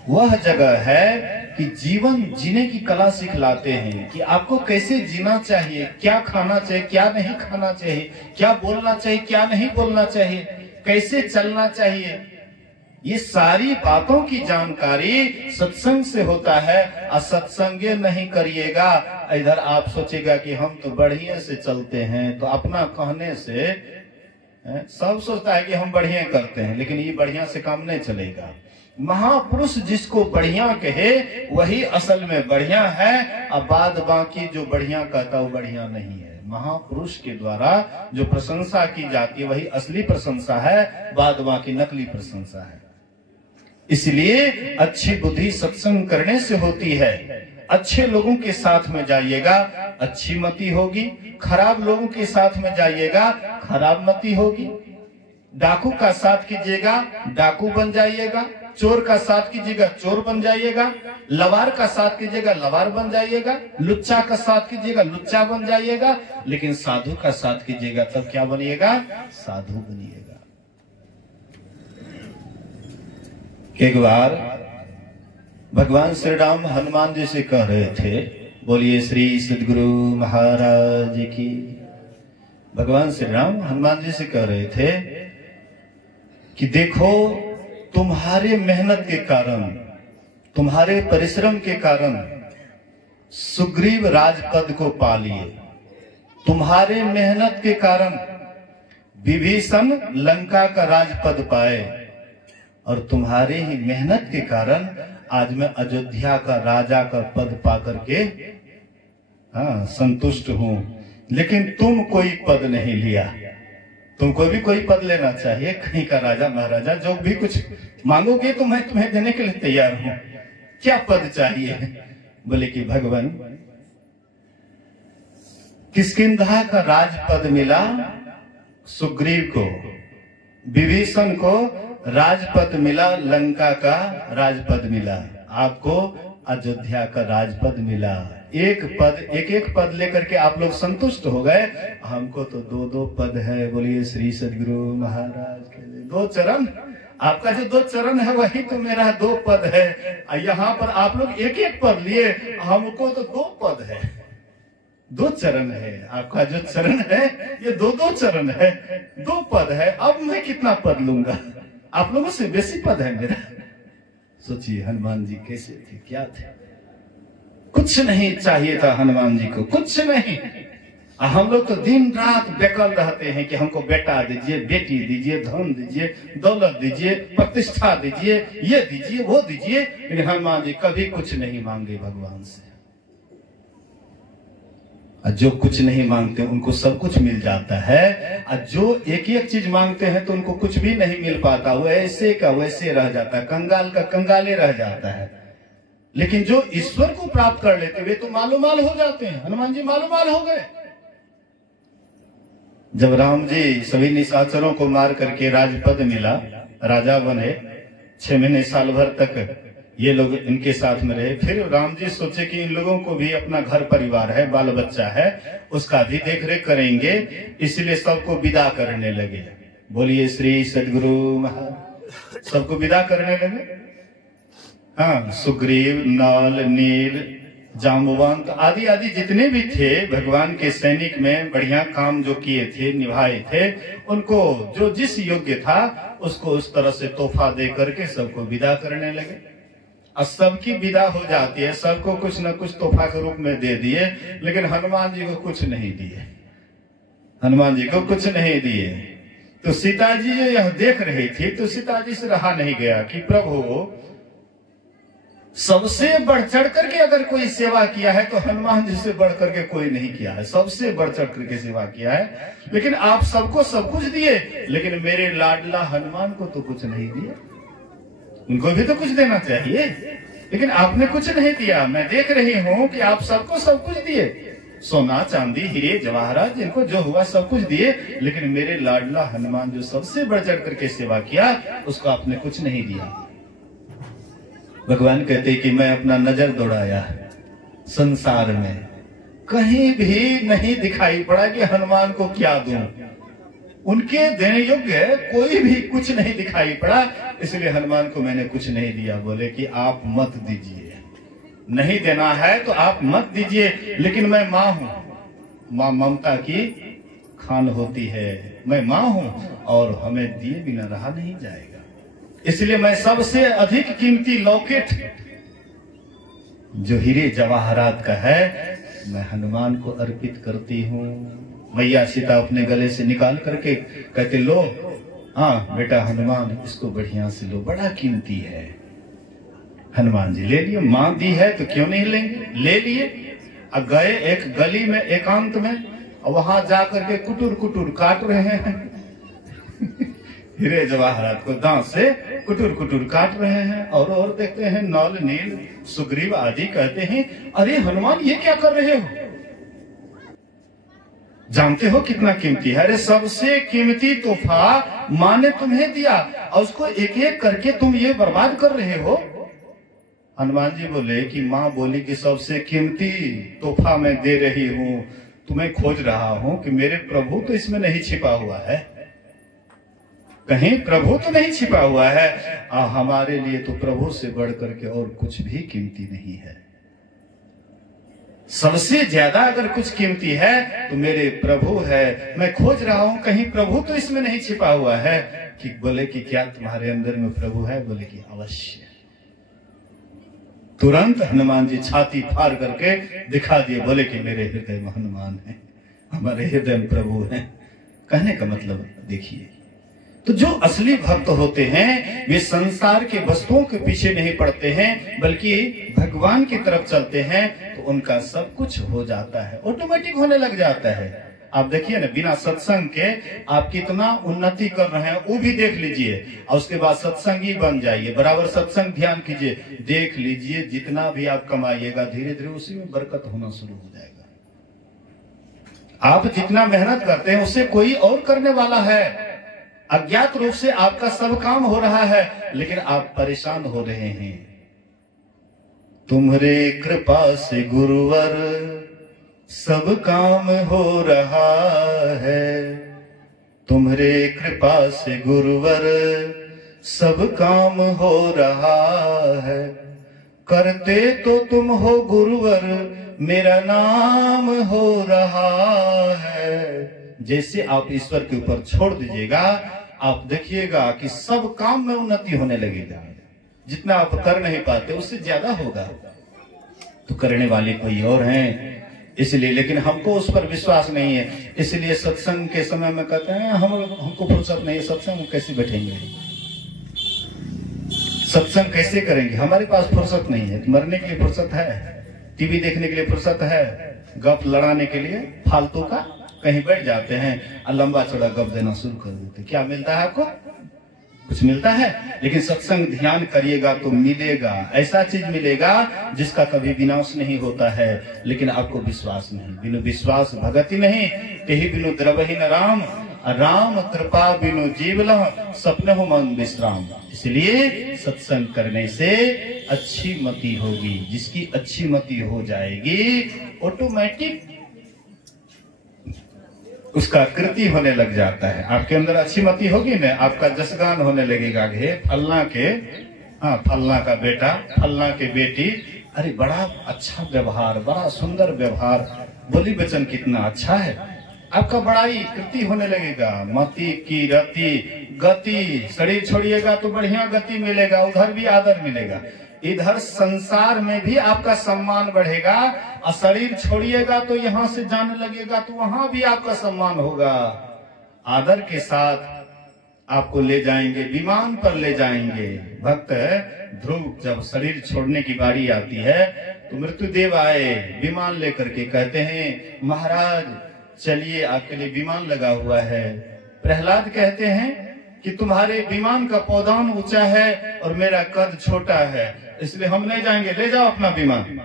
वह जगह है कि जीवन जीने की कला सिखलाते हैं कि आपको कैसे जीना चाहिए, क्या खाना चाहिए, क्या नहीं खाना चाहिए, क्या बोलना चाहिए, क्या नहीं बोलना चाहिए, कैसे चलना चाहिए। ये सारी बातों की जानकारी सत्संग से होता है। असत्संग नहीं करिएगा, इधर आप सोचेगा कि हम तो बढ़िया से चलते हैं, तो अपना कहने से सब सोचता है कि हम बढ़िया करते हैं, लेकिन ये बढ़िया से काम नहीं चलेगा। महापुरुष जिसको बढ़िया कहे वही असल में बढ़िया है, अब बाद बाकी जो बढ़िया कहता वो बढ़िया नहीं है। महापुरुष के द्वारा जो प्रशंसा की जाती है वही असली प्रशंसा है, बाद बाकी नकली प्रशंसा है। इसलिए अच्छी बुद्धि सत्संग करने से होती है। अच्छे लोगों के साथ में जाइएगा, अच्छी मति होगी। खराब लोगों के साथ में जाइएगा, खराब मति होगी। डाकू का साथ कीजिएगा, डाकू बन जाइएगा। चोर का साथ कीजिएगा, चोर बन जाइएगा। लवार का साथ कीजिएगा, लवार बन जाइएगा। लुच्चा का साथ कीजिएगा, लुच्चा बन जाइएगा। लेकिन साधु का साथ कीजिएगा तब क्या बनिएगा? साधु बनिएगा। एक बार भगवान श्री राम हनुमान जी से कह रहे थे, बोलिए श्री सद्गुरु महाराज की। भगवान श्री राम हनुमान जी से कह रहे थे कि देखो, तुम्हारे मेहनत के कारण, तुम्हारे परिश्रम के कारण सुग्रीव राजपद को पा लिए। तुम्हारे मेहनत के कारण विभीषण लंका का राजपद पाए, और तुम्हारे ही मेहनत के कारण आज मैं अयोध्या का राजा का पद पा करके संतुष्ट हूं। लेकिन तुम कोई पद नहीं लिया। तुमको भी कोई पद लेना चाहिए, कहीं का राजा महाराजा। जो भी कुछ मांगोगे तो मैं तुम्हें देने के लिए तैयार हूं। क्या पद चाहिए? बोले कि भगवान, किष्किंधा का राजपद मिला सुग्रीव को, विभीषण को राजपद मिला, लंका का राजपद मिला, आपको अयोध्या का राजपद मिला। एक एक पद लेकर के आप लोग संतुष्ट हो गए। हमको तो दो दो पद है। बोलिए श्री सद्गुरु महाराज के लिए। दो चरण, आपका जो दो चरण है वही तो मेरा दो पद है। यहाँ पर आप लोग एक एक पद लिए, हमको तो दो पद है, दो चरण है। आपका जो चरण है ये दो दो चरण है, दो पद है। अब मैं कितना पद लूंगा? आप लोगों से बेसी पद है मेरा। सोचिए हनुमान जी कैसे थे, क्या थे। कुछ नहीं चाहिए था हनुमान जी को, कुछ नहीं। हम लोग तो दिन रात बेकल रहते हैं कि हमको बेटा दीजिए, बेटी दीजिए, धन दीजिए, दौलत दीजिए, प्रतिष्ठा दीजिए, ये दीजिए, वो दीजिए। लेकिन हनुमान जी कभी कुछ नहीं मांगे भगवान से। जो कुछ नहीं मांगते उनको सब कुछ मिल जाता है, और जो एक एक चीज मांगते हैं तो उनको कुछ भी नहीं मिल पाता। वो ऐसे का वैसे रह जाता है, कंगाल का कंगाले रह जाता है। लेकिन जो ईश्वर को प्राप्त कर लेते वे तो मालो माल हो जाते हैं। हनुमान जी मालो माल हो गए। जब राम जी सभी निशाचरों को मार करके राजपद मिला, राजा बने, 6 महीने साल भर तक ये लोग इनके साथ में रहे। फिर राम जी सोचे कि इन लोगों को भी अपना घर परिवार है, बाल बच्चा है, उसका भी देख रेख करेंगे, इसलिए सबको विदा करने लगे। बोलिए श्री सदगुरु महाराज। सबको विदा करने लगे। हाँ, सुग्रीव, नल, नील, जाम्बवंत आदि आदि जितने भी थे भगवान के सैनिक में बढ़िया काम जो किए थे, निभाए थे, उनको जो जिस योग्य था उसको उस तरह से तोहफा दे करके सबको विदा करने लगे। और सबकी विदा हो जाती है, सबको कुछ न कुछ तोहफा के रूप में दे दिए, लेकिन हनुमान जी को कुछ नहीं दिए। हनुमान जी को कुछ नहीं दिए। तो सीता जी जो यह देख रही थी तो सीता जी से रहा नहीं गया कि प्रभु सबसे बढ़ चढ़ करके अगर कोई सेवा किया है तो हनुमान जी से बढ़ करके कोई नहीं किया है, सबसे बढ़ चढ़ करके सेवा किया है। लेकिन आप सबको सब कुछ दिए, लेकिन मेरे लाडला हनुमान को तो कुछ नहीं दिया। उनको भी तो कुछ देना चाहिए, लेकिन आपने कुछ नहीं दिया। मैं देख रही हूं कि आप सबको सब कुछ दिए, सोना चांदी हीरे जवाहरात जिनको जो हुआ सब कुछ दिए, लेकिन मेरे लाडला हनुमान जो सबसे बढ़ चढ़ करके सेवा किया उसको आपने कुछ नहीं दिया। भगवान कहते कि मैं अपना नजर दौड़ाया संसार में, कहीं भी नहीं दिखाई पड़ा कि हनुमान को क्या दूं। उनके देने योग्य कोई भी कुछ नहीं दिखाई पड़ा, इसलिए हनुमान को मैंने कुछ नहीं दिया। बोले कि आप मत दीजिए, नहीं देना है तो आप मत दीजिए, लेकिन मैं माँ हूं, माँ ममता की खान होती है, मैं माँ हूं और हमें दिए बिना रहा नहीं जाएगा। इसलिए मैं सबसे अधिक कीमती लॉकेट जो हीरे जवाहरात का है मैं हनुमान को अर्पित करती हूँ। मैया सीता अपने गले से निकाल करके कहते लो, हाँ बेटा हनुमान इसको बढ़िया से लो, बड़ा कीमती है। हनुमान जी ले लिए, मां दी है तो क्यों नहीं लेंगे, ले लिए। अब गए एक गली में एकांत में, वहां जाकर के कुटुर कुटुर काट रहे हैं हीरे जवाहरात को दांत से कुटुर कुटुर काट रहे हैं। और देखते हैं नल, नील, सुग्रीव आदि कहते हैं अरे हनुमान ये क्या कर रहे हो, जानते हो कितना कीमती है। अरे सबसे कीमती तोहफा माँ ने तुम्हें दिया और उसको एक एक करके तुम ये बर्बाद कर रहे हो। हनुमान जी बोले कि माँ बोली कि सबसे कीमती तोहफा मैं दे रही हूँ, तुम्हें खोज रहा हूँ कि मेरे प्रभु तो इसमें नहीं छिपा हुआ है, कहीं प्रभु तो नहीं छिपा हुआ है। हमारे लिए तो प्रभु से बढ़ करके और कुछ भी कीमती नहीं है। सबसे ज्यादा अगर कुछ कीमती है तो मेरे प्रभु है। मैं खोज रहा हूं कहीं प्रभु तो इसमें नहीं छिपा हुआ है। कि बोले कि क्या तुम्हारे अंदर में प्रभु है? बोले कि अवश्य। तुरंत हनुमान जी छाती फाड़ करके दिखा दिए, बोले कि मेरे हृदय में हनुमान है, हमारे हृदय में प्रभु है। कहने का मतलब देखिए, तो जो असली भक्त होते हैं वे संसार के वस्तुओं के पीछे नहीं पड़ते हैं, बल्कि भगवान की तरफ चलते हैं, तो उनका सब कुछ हो जाता है, ऑटोमेटिक होने लग जाता है। आप देखिए ना, बिना सत्संग के आप कितना उन्नति कर रहे हैं वो भी देख लीजिए, और उसके बाद सत्संगी बन जाइए, बराबर सत्संग ध्यान कीजिए, देख लीजिए जितना भी आप कमाइएगा धीरे धीरे उसी में बरकत होना शुरू हो जाएगा। आप जितना मेहनत करते हैं उससे कोई और करने वाला है। अज्ञात रूप से आपका सब काम हो रहा है, लेकिन आप परेशान हो रहे हैं। तुम्हारे कृपा से गुरुवर सब काम हो रहा है, तुम्हारे कृपा से गुरुवर सब काम हो रहा है। करते तो तुम हो गुरुवर, मेरा नाम हो रहा है। जैसे आप ईश्वर के ऊपर छोड़ दीजिएगा, आप देखिएगा कि सब काम में उन्नति होने लगेगा। जितना आप कर नहीं पाते उससे ज्यादा होगा। तो करने वाले कोई और हैं, इसलिए, लेकिन हमको उस पर विश्वास नहीं है। इसलिए सत्संग के समय में कहते हैं हमको फुर्सत नहीं है, सत्संग कैसे बैठेंगे, सत्संग कैसे करेंगे, हमारे पास फुर्सत नहीं है। मरने के लिए फुर्सत है, टीवी देखने के लिए फुर्सत है, गप लड़ाने के लिए फालतू का कहीं बैठ जाते हैं और लंबा चौड़ा गप देना शुरू कर देते। क्या मिलता है आपको? कुछ मिलता है? लेकिन सत्संग ध्यान करिएगा तो मिलेगा, ऐसा चीज मिलेगा जिसका कभी विनाश नहीं होता है। लेकिन आपको विश्वास नहीं, बिनु विश्वास भगति नहीं, तेहि बिनु द्रवहि न राम। राम कृपा बिनु जीवलह सपने हो मन विश्राम। इसलिए सत्संग करने से अच्छी मति होगी। जिसकी अच्छी मति हो जाएगी ऑटोमेटिक उसका कृति होने लग जाता है। आपके अंदर अच्छी मति होगी ना, आपका जसगान होने लगेगा। घे फलना के, फलना का बेटा, फलना के बेटी, अरे बड़ा अच्छा व्यवहार, बड़ा सुंदर व्यवहार, बोली वचन कितना अच्छा है। आपका बड़ाई कृति होने लगेगा। मति की रति गति, शरीर छोड़िएगा तो बढ़िया गति मिलेगा, उधर भी आदर मिलेगा, इधर संसार में भी आपका सम्मान बढ़ेगा। और शरीर छोड़िएगा तो यहाँ से जाने लगेगा तो वहां भी आपका सम्मान होगा। आदर के साथ आपको ले जाएंगे, विमान पर ले जाएंगे। भक्त ध्रुव जब शरीर छोड़ने की बारी आती है तो मृत्युदेव आए विमान लेकर के, कहते हैं महाराज चलिए आपके लिए विमान लगा हुआ है। प्रहलाद कहते हैं कि तुम्हारे विमान का पौधान ऊंचा है और मेरा कद छोटा है, इसलिए हम नहीं जाएंगे, ले जाओ अपना विमान।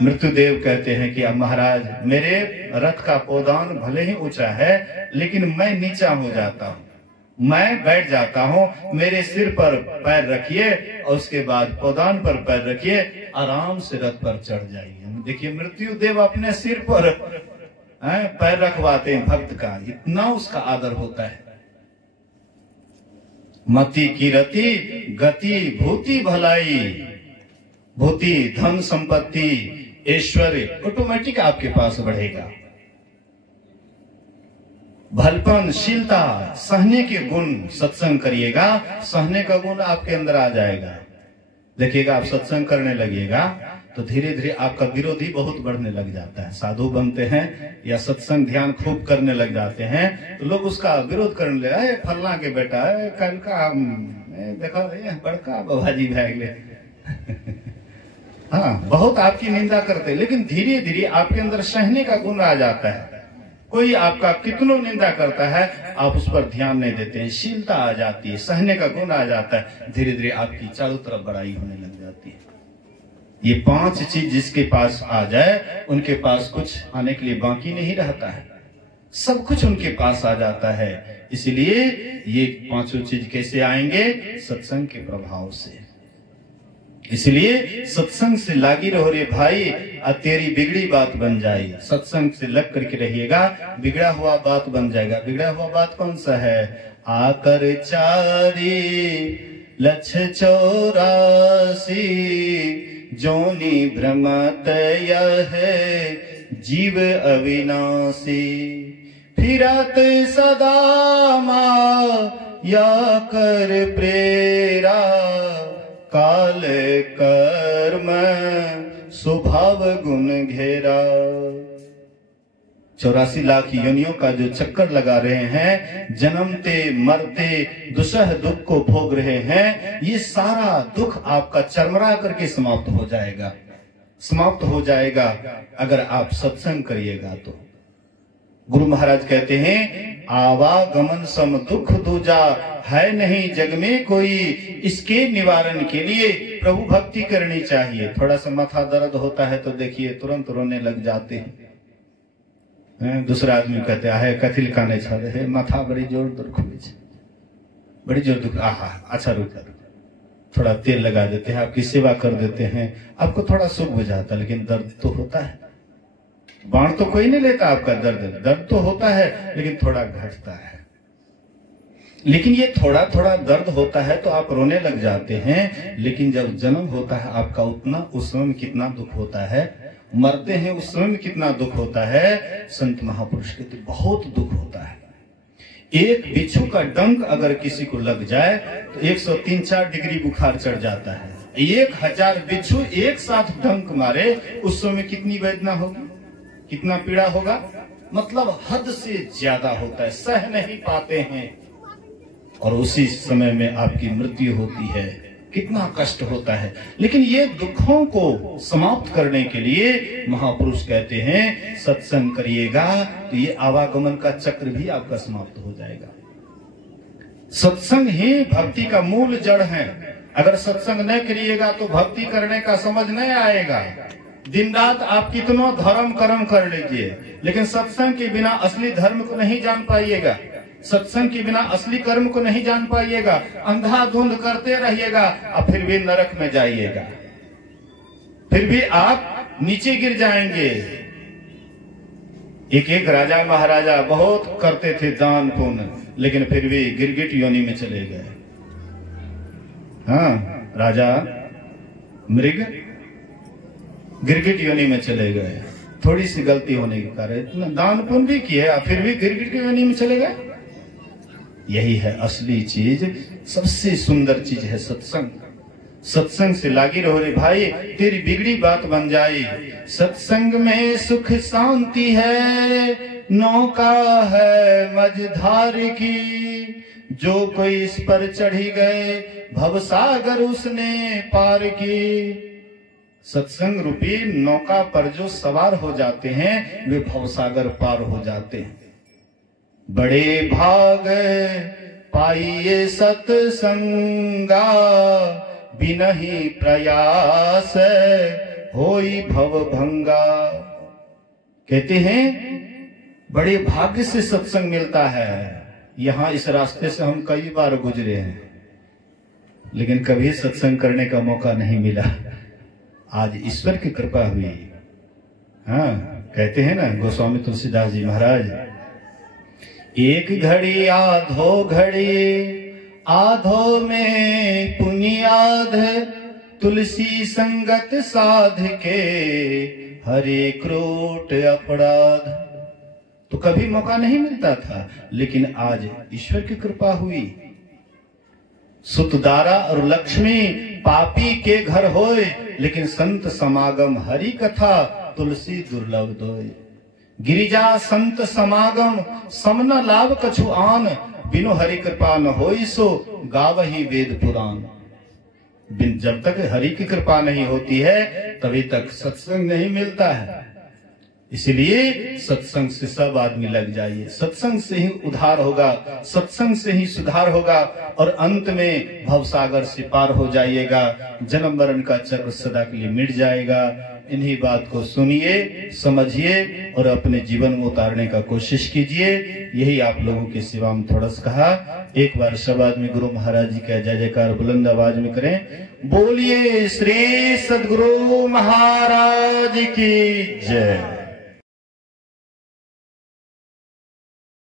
मृत्युदेव कहते हैं कि अब महाराज मेरे रथ का पौधान भले ही ऊंचा है लेकिन मैं नीचा हो जाता हूँ, मैं बैठ जाता हूँ, मेरे सिर पर पैर रखिए और उसके बाद पौधान पर पैर रखिए, आराम से रथ पर चढ़ जाइए। देखिए मृत्युदेव अपने सिर पर पैर रखवाते हैं भक्त का, इतना उसका आदर होता है। मति की रति गति भूति भलाई, भूति धन संपत्ति ऐश्वर्य ऑटोमेटिक आपके पास बढ़ेगा। भलपनशीलता, सहने के गुण, सत्संग करिएगा सहने का गुण आपके अंदर आ जाएगा। देखिएगा आप सत्संग करने लगिएगा तो धीरे धीरे आपका विरोधी बहुत बढ़ने लग जाता है। साधु बनते हैं या सत्संग ध्यान खूब करने लग जाते हैं तो लोग उसका विरोध करने लगे, फलना के बेटा कल का देखो बड़का बाबाजी भागले हाँ, बहुत आपकी निंदा करते हैं, लेकिन धीरे धीरे आपके अंदर सहने का गुण आ जाता है। कोई आपका कितनो निंदा करता है आप उस पर ध्यान नहीं देते हैं, शीलता आ जाती है, सहने का गुण आ जाता है, धीरे धीरे आपकी चारों तरफ बड़ाई होने लग जाती है। ये 5 चीज जिसके पास आ जाए उनके पास कुछ आने के लिए बाकी नहीं रहता है, सब कुछ उनके पास आ जाता है। इसलिए ये 5 चीज कैसे आएंगे? सत्संग के प्रभाव से। इसलिए सत्संग से लागी रहो रे भाई, तेरी बिगड़ी बात बन जाएगी। सत्संग से लग करके रहिएगा, बिगड़ा हुआ बात बन जाएगा। बिगड़ा हुआ बात कौन सा है? आकर 4 लक्ष 84 जोनी भ्रमत यह जीव अविनाशी, फिरत सदा माया कर प्रेरा, काल कर्म स्वभाव गुण घेरा। 84 लाख योनियों का जो चक्कर लगा रहे हैं, जन्मते मरते दुसह दुख को भोग रहे हैं, ये सारा दुख आपका चरमरा करके समाप्त हो जाएगा, समाप्त हो जाएगा अगर आप सत्संग करिएगा तो। गुरु महाराज कहते हैं आवागमन सम दुख दूजा, है नहीं जग में कोई, इसके निवारण के लिए प्रभु भक्ति करनी चाहिए। थोड़ा सा माथा दर्द होता है तो देखिए तुरंत रोने लग जाते हैं। दूसरा आदमी कहते है कथिल का नहीं छा रहे, माथा बड़ी जोर दुख बड़ी जोर दुख, आहा अच्छा रुका, थोड़ा तेल लगा देते हैं, आपकी सेवा कर देते हैं, आपको थोड़ा सुख बुझाता, लेकिन दर्द तो होता है। बाण तो कोई नहीं लेता आपका दर्द, दर्द तो होता है लेकिन थोड़ा घटता है। लेकिन ये थोड़ा थोड़ा दर्द होता है तो आप रोने लग जाते हैं, लेकिन जब जन्म होता है आपका उतना, उस समय कितना दुख होता है, मरते हैं उस समय कितना दुख होता है। संत महापुरुष कहते बहुत दुख होता है। एक बिच्छू का डंक अगर किसी को लग जाए तो 103-4 डिग्री बुखार चढ़ जाता है। 1000 बिच्छू एक साथ डंक मारे उस समय कितनी वेदना होगी, कितना पीड़ा होगा, मतलब हद से ज्यादा होता है, सह नहीं पाते हैं और उसी समय में आपकी मृत्यु होती है, कितना कष्ट होता है। लेकिन ये दुखों को समाप्त करने के लिए महापुरुष कहते हैं सत्संग करिएगा तो ये आवागमन का चक्र भी आपका समाप्त हो जाएगा। सत्संग ही भक्ति का मूल जड़ है। अगर सत्संग न करिएगा तो भक्ति करने का समझ नहीं आएगा। दिन रात आप कितनों धर्म कर्म कर लीजिए, लेकिन सत्संग के बिना असली धर्म को नहीं जान पाइएगा। सत्संग के बिना असली कर्म को नहीं जान पाइएगा। अंधाधुंध करते रहिएगा और फिर भी नरक में जाइएगा, फिर भी आप नीचे गिर जाएंगे। एक एक राजा महाराजा बहुत करते थे दान पुण्य, लेकिन फिर भी गिरगिट योनि में चले गए। हाँ, राजा मृग गिरगिट योनि में चले गए, थोड़ी सी गलती होने के कारण। इतना दान पुण्य भी किया, फिर भी गिरगिट योनि में चले गए। यही है असली चीज, सबसे सुंदर चीज है सत्संग। सत्संग से लागी रहो रे भाई, तेरी बिगड़ी बात बन जाए। सत्संग में सुख शांति है, नौका है मझधार की। जो कोई इस पर चढ़ी गए, भवसागर उसने पार की। सत्संग रूपी नौका पर जो सवार हो जाते हैं, वे भवसागर पार हो जाते हैं। बड़े भाग पाइए सत्संगा, बिनहि प्रयास होई भव भंगा। कहते हैं बड़े भाग्य से सत्संग मिलता है। यहाँ इस रास्ते से हम कई बार गुजरे हैं, लेकिन कभी सत्संग करने का मौका नहीं मिला। आज ईश्वर की कृपा हुई। हाँ, कहते हैं ना गोस्वामी तुलसीदास जी महाराज, एक घड़ी आधो घड़ी, आधो में पुनियाध, तुलसी संगत साध के, हरे क्रोट अपराध। तो कभी मौका नहीं मिलता था, लेकिन आज ईश्वर की कृपा हुई। सुतदारा और लक्ष्मी पापी के घर होए, लेकिन संत समागम हरि कथा, तुलसी दुर्लभ दोय। गिरिजा संत समागम समन लाभ कछु आन, बिनु हरि कृपा न होई सो गावहि वेद पुराण। जब तक हरि की कृपा नहीं होती है, तभी तक सत्संग नहीं मिलता है। इसलिए सत्संग से सब आदमी लग जाइए। सत्संग से ही उद्धार होगा, सत्संग से ही सुधार होगा, और अंत में भवसागर से पार हो जाइएगा। जन्म मरण का चक्र सदा के लिए मिट जाएगा। इन्हीं बात को सुनिए, समझिए और अपने जीवन में उतारने का कोशिश कीजिए। यही आप लोगों की सेवा में थोड़ा सा कहा। एक बार सब आदमी गुरु महाराज जी का जय जयकार बुलंद आवाज में करें। बोलिए श्री सद्गुरु महाराज की जय।